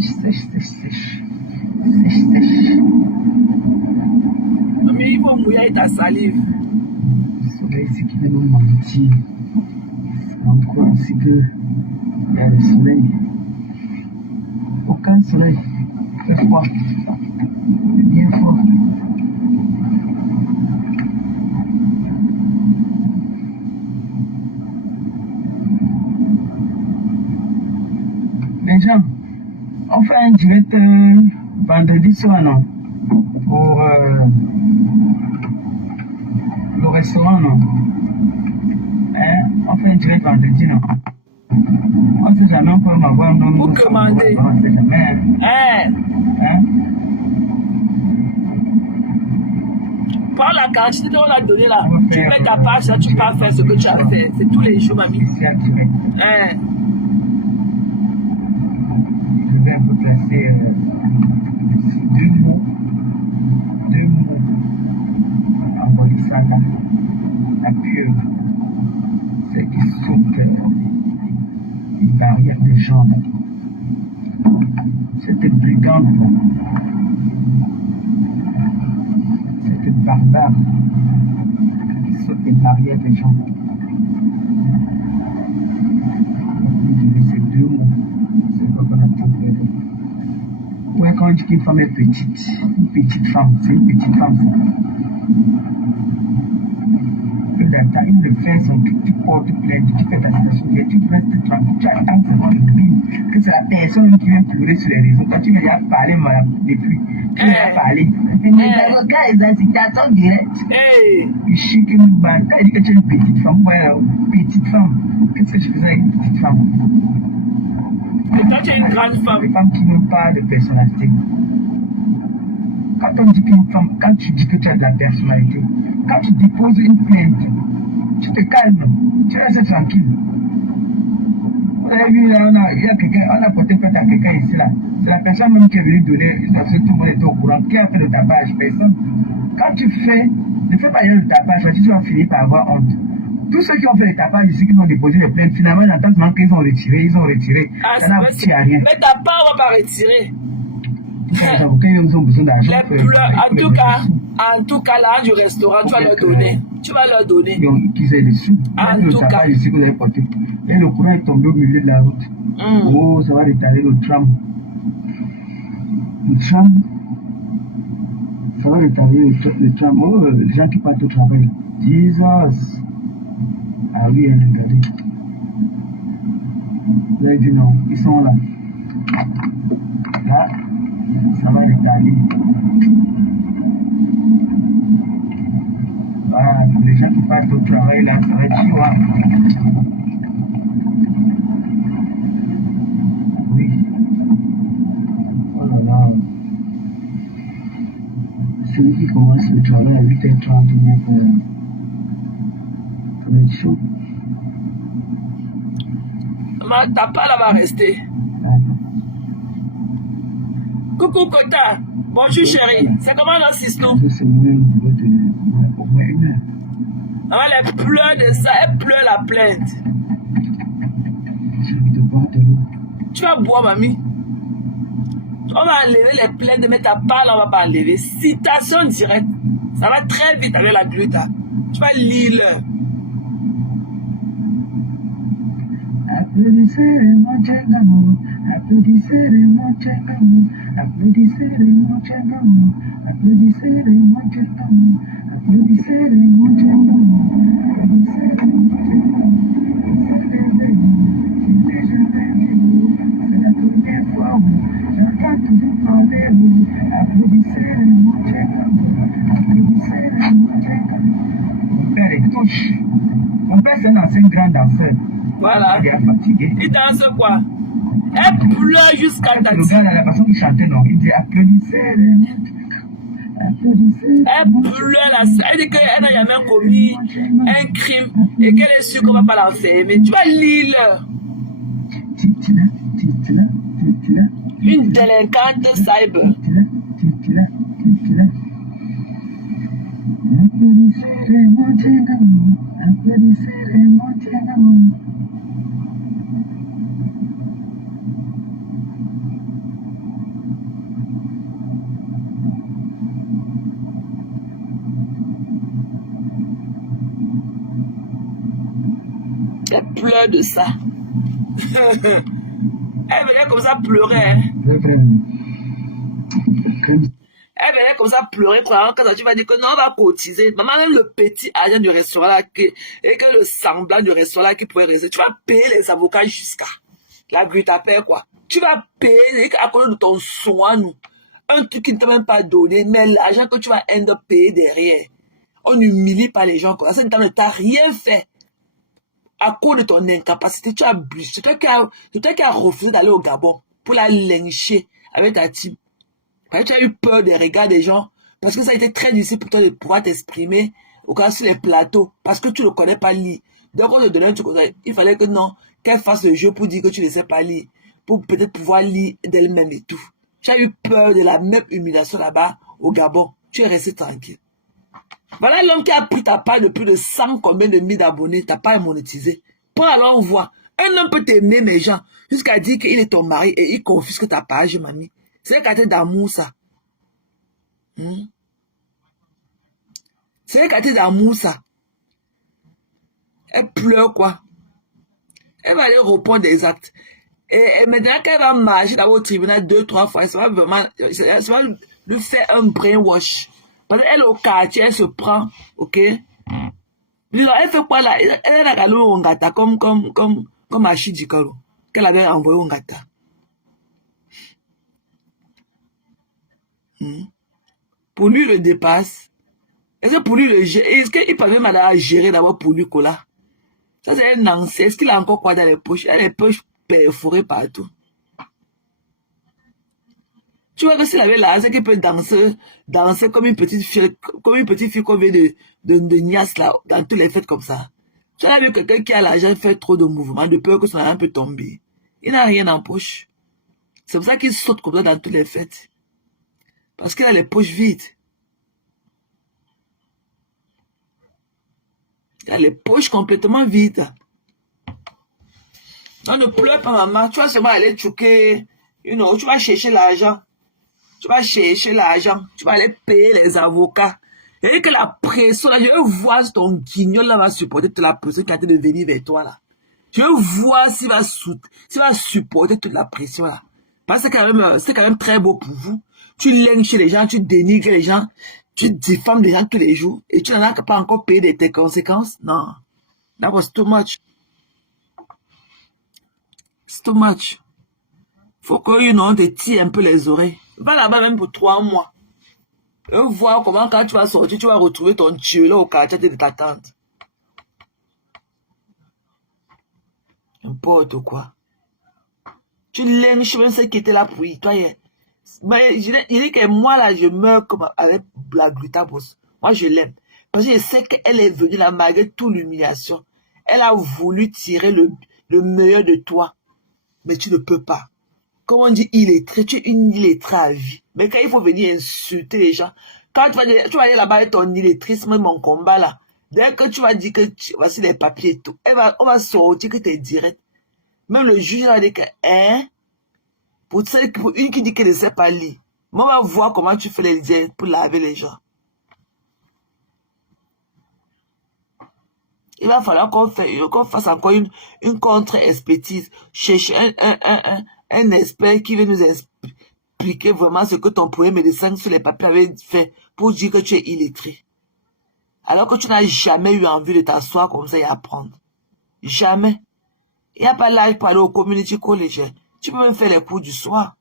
Sèche. Mais il faut mouiller ta salive. Le soleil, c'est qui veut nous mentir. C'est encore aussi que il y a le soleil. Aucun soleil. C'est froid. Bien froid. Les gens, on fait un direct vendredi soir, non? Pour le restaurant, non? Hein? On fait un direct vendredi, non? On sait jamais, on peut m'avoir non. Pour commander. On sait jamais. Hein? Prends la quantité qu'on a donnée là. Tu mets ta page là, tu peux faire ce que tu as fait. C'est tous les jours, mamie. Je vais un peu placer 2 mots en Bodhisattva, la pieuvre, c'est qui saute les barrières des jambes. Cette brigande, cette barbare qui saute les barrières des jambes. Ces 2 mots. C'est pas qu'on a tout fait. Ouais, quand on dit qu'une femme est petite, une petite femme, c'est une petite femme. Que la taille de faire son petit corps, tu plaides, tu fais ta situation, tu restes tranquille, tu attends seulement le crime, que c'est la personne qui vient pleurer sur les réseaux. Quand tu me as parlé, moi, depuis, tu m'as parlé. Mais regarde la situation directe. Je sais que nous battons. Quand il dit que tu es une petite femme, voilà, petite femme, qu'est-ce que je faisais avec une petite femme? Et quand tu es une grande femme. Les femmes qui n'ont pas de personnalité. Quand on dit qu'une femme, quand tu dis que tu as de la personnalité, quand tu déposes une plainte, tu te calmes, tu restes tranquille. Vous avez vu là, on a porté plainte à quelqu'un ici là. C'est la personne même qui est venue donner, tout le monde était au courant, qui a fait le tapage, personne. Quand tu fais, ne fais pas rien le tapage, tu vas finir par avoir honte. Tous ceux qui ont fait les tapages ici, qui ont déposé les plaintes, finalement, ils entendent seulement qu'ils ont retiré, Ah, ça n'a abouti à rien. Mais ta part, on va retirer. Les avocats, ils ont besoin d'argent. En tout cas, là, du restaurant, tu vas leur donner. Tu vas leur donner. Donc, qu'ils aient des sous. En tout cas. Ici que vous avez porté. Et le courant est tombé au milieu de la route. Oh, ça va retarder le tram. Le tram, ça va retarder le tram. Oh, les gens qui partent au travail. Jesus. Ah oui, regardez. Vous avez dit non, ils sont là. Là, ça va retarder. Voilà, les gens qui partent au travail là, ça va être chiant. Oui. Oh là là. Celui qui commence le travail à 8h30, ça va être chaud. Ta part là va rester. Coucou Kota. Bonjour chérie. C'est comment dans Sisto? C'est moins un boulot de au moins 1 heure. Maman, elle pleure de ça. Elle pleure la plainte. J'ai envie de boire de l'eau. Tu vas boire, mamie. On va enlever les plaintes, mais ta part là, on va pas enlever. Citation directe. Ça va très vite avec la gluta. Tu vas lire. Applaudissez mon Tchangamo, applaudissez mon Tchangamo, applaudissez mon Tchangamo, applaudissez mon Tchangamo, applaudissez mon Tchangamo, applaudissez mon Tchangamo. C'est la première fois où j'entends toujours parler où applaudissez mon Tchangamo, applaudissez mon Tchangamo. Mon père est touche. Mon père c'est un ancien grand danseur. Voilà. Il est fatigué. Il danse quoi? Elle pleure jusqu'à ta Le gars, la personne qui chantait, non, il dit applaudissez. Elle pleure là. Elle dit qu'elle n'a jamais commis un crime et qu'elle est sûre qu'on ne va pas l'enfermer. Tu vas lire. Une délinquante cyber. fait pleurer de ça. Elle venait comme ça pleurer. Hein. Elle venait comme ça pleurer quand tu vas dire que non, on va cotiser. Maman, même le petit agent du restaurant là, et que le semblant du restaurant là qui pourrait rester, tu vas payer les avocats jusqu'à la grutapère, quoi. Tu vas payer à cause de ton soin, nous. Un truc qui ne t'a même pas donné, mais l'argent que tu vas payer derrière. On n'humilie pas les gens, quoi. C'est ne t'a rien fait. À cause de ton incapacité, tu as abusé. C'est toi qui as refusé d'aller au Gabon pour la lyncher avec ta team. Parce que tu as eu peur des regards des gens. Parce que ça a été très difficile pour toi de pouvoir t'exprimer au cas sur les plateaux. Parce que tu ne connais pas lire. Donc on te donnait un truc comme ça. Il fallait que non, qu'elle fasse le jeu pour dire que tu ne sais pas lire. Pour peut-être pouvoir lire d'elle-même et tout. Tu as eu peur de la même humiliation là-bas au Gabon. Tu es resté tranquille. Voilà l'homme qui a pris ta part de plus de 100 combien de mille d'abonnés. Ta part est monétisée. Pour alors on voit. Un homme peut t'aimer, mes gens, jusqu'à dire qu'il est ton mari et il confisque ta page, mamie. C'est un quartier d'amour, ça. C'est un quartier d'amour, ça. Elle pleure, quoi. Elle va aller répondre des actes. Et maintenant qu'elle va marcher dans votre tribunal 2-3 fois, ça va vraiment, ça va lui faire un brainwash. Parce qu'elle au quartier, elle se prend, ok? Elle fait quoi là? Elle a regardé au Ngata comme Achidi Kalo, qu'elle avait envoyé au Ngata. Pour lui, le dépasse. Est-ce que pour lui, est-ce qu'il peut même aller à gérer d'abord pour lui, Kola? Ça, c'est un ancien. Est-ce qu'il a encore quoi dans les poches? Il a les poches perforées partout. Tu vois que s'il avait l'argent, qu'il peut danser comme une petite fille qu'on vient de Nias là, dans toutes les fêtes comme ça. Tu as vu quelqu'un qui a l'argent fait trop de mouvements, de peur que son argent peut tomber. Il n'a rien en poche. C'est pour ça qu'il saute comme ça dans toutes les fêtes. Parce qu'il a les poches vides. Il a les poches complètement vides. Non, ne pleure pas, maman. Tu vas seulement aller choquer. Tu vas chercher l'argent. Tu vas chercher l'argent. Tu vas aller payer les avocats. Et que la pression, là, je veux voir si ton guignol là va supporter toute la pression qui a été de venir vers toi, là. Je veux voir s'il va supporter toute la pression, là. Parce que c'est quand même très beau pour vous. Tu lynches les gens, tu dénigres les gens, tu diffames les gens tous les jours. Et tu n'en as pas encore payé tes conséquences. Non. That was too much. It's too much. Faut que, on te tire un peu les oreilles. Va là-bas même pour 3 mois. Et voir comment quand tu vas sortir, tu vas retrouver ton Dieu là au quartier de ta tante. N'importe quoi. Tu lynches même ceux qui étaient là pour y. Toi, mais je dis que moi là, je meurs comme avec la glutabos. Moi, je l'aime. Parce que je sais qu'elle est venue là malgré toute l'humiliation. Elle a voulu tirer le meilleur de toi. Mais tu ne peux pas. Comme on dit illettré, tu es une illettrée à vie. Mais quand il faut venir insulter les gens, quand tu vas aller là-bas avec ton illettrisme, mon combat là, dès que tu vas dire que voici les papiers et tout, on va sortir que tu es direct. Même le juge va dire que, pour une qui dit qu'elle ne sait pas lire, mais on va voir comment tu fais les liens pour laver les gens. Il va falloir qu'on fasse encore une contre-expertise. Chercher un expert qui va nous expliquer vraiment ce que ton premier médecin sur les papiers avait fait pour dire que tu es illettré. Alors que tu n'as jamais eu envie de t'asseoir comme ça et apprendre. Jamais. Il n'y a pas l'âge pour aller au community college. Tu peux même faire les cours du soir.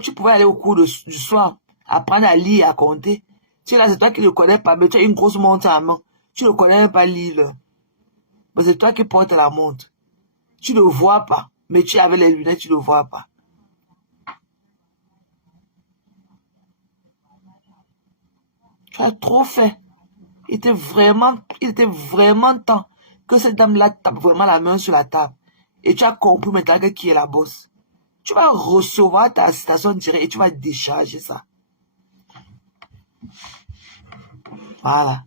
Tu pouvais aller au cours du soir, apprendre à lire, à compter. Tu es là, c'est toi qui ne le connais pas, mais tu as une grosse montre à main. Tu ne connais même pas lire. Mais c'est toi qui portes la montre. Tu ne vois pas, mais tu avais les lunettes, tu ne vois pas. Tu as trop fait. Il était vraiment temps que cette dame-là tape vraiment la main sur la table. Et tu as compris maintenant qui est la bosse. Tu vas recevoir ta citation directe et tu vas décharger ça. Voilà.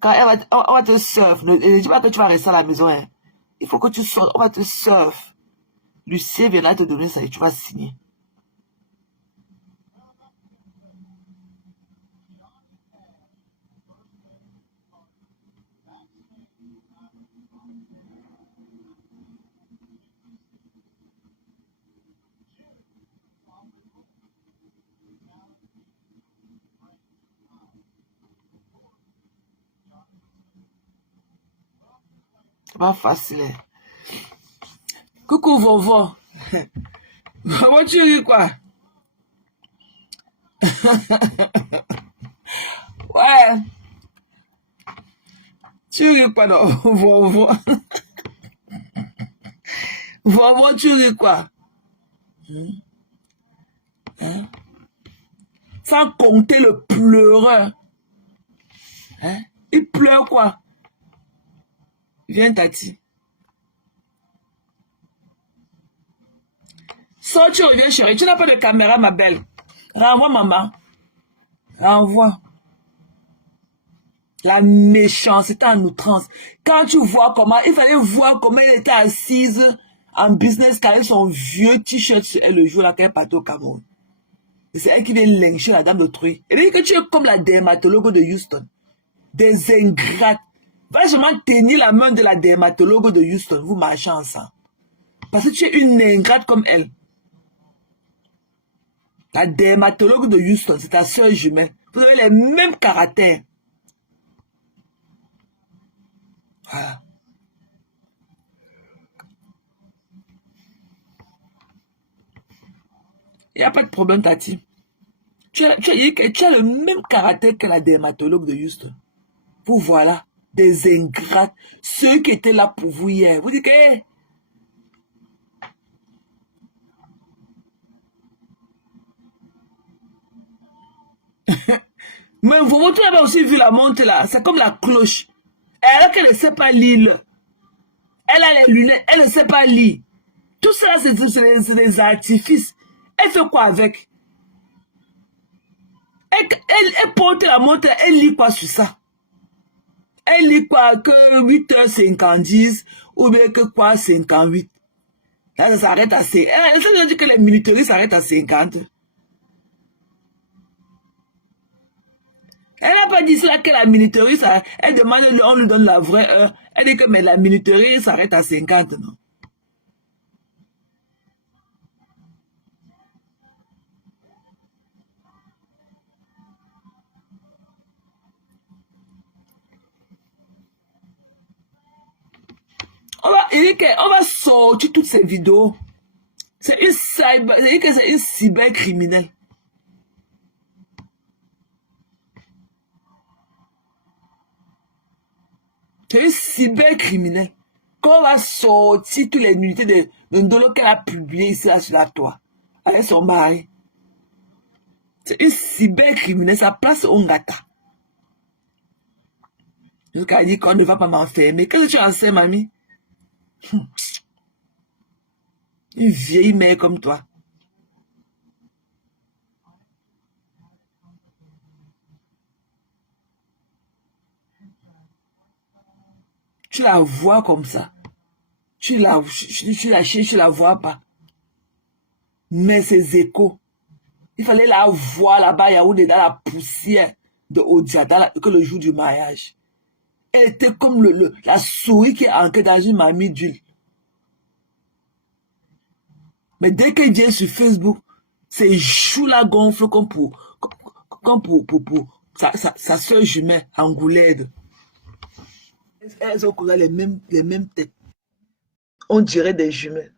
Quand on va te surf, ne dis pas que tu vas rester à la maison. Hein. Il faut que tu sortes, on va te surf. Lucien viendra te donner ça et tu vas signer. C'est pas facile. Coucou, Vovo. Vovo, tu ris quoi? Ouais. Tu ris quoi, non? Vovo. Vovo, tu ris quoi? Hein? Sans compter le pleureur. Hein? Il pleure quoi? Viens, Tati. Sors, tu reviens, chérie. Tu n'as pas de caméra, ma belle. Renvoie, maman. Renvoie. La méchanceté en outrance. Quand tu vois comment, il fallait voir comment elle était assise en business quand elle son vieux t-shirt sur elle le jour là qu'elle est partie au Cameroun. C'est elle qui vient lyncher la dame d'autrui. Elle dit que tu es comme la dermatologue de Houston. Des ingrates. Va seulement tenir la main de la dermatologue de Houston. Vous marchez ensemble. Parce que tu es une ingrate comme elle. La dermatologue de Houston, c'est ta soeur jumelle. Vous avez les mêmes caractères. Voilà. Il n'y a pas de problème, Tati. Tu as le même caractère que la dermatologue de Houston. Vous voilà, des ingrates. Ceux qui étaient là pour vous hier. Vous dites que... Hey. Mais vous avez aussi vu la montre là. C'est comme la cloche. Alors qu'elle ne sait pas lire. Elle a les lunettes. Elle ne sait pas lire. Tout ça, c'est des artifices. Elle fait quoi avec? Elle porte la montre. Elle lit quoi sur ça? Elle lit quoi? Que 8h50 ou bien que quoi 58? Là, ça s'arrête à 50. Elle dit que les militaires s'arrêtent à 50. Elle n'a pas dit cela que la militaire, elle demande, on lui donne la vraie heure. Elle dit que mais la militaire s'arrête à 50, non? On va sortir toutes ces vidéos. C'est une cybercriminelle. C'est une cybercriminelle. Quand on va sortir toutes les unités de Ndolo qu'elle a publié ici là, sur la toile, avec son mari. C'est une cybercriminelle, ça place au Ngata. Donc elle dit qu'on ne va pas m'enfermer. Qu'est-ce que tu en sais, mamie? Une vieille mère comme toi. Tu la vois comme ça. Tu la vois pas. Mais ces échos, il fallait la voir là-bas, Yaoundé, dans la poussière de Odia, que le jour du mariage. Elle était comme la souris qui est ancrée dans une mamie d'huile. Mais dès qu'elle vient sur Facebook, ses joues la gonflent comme pour sa soeur jumelle, Angoulède. Elles ont les mêmes têtes. On dirait des jumelles.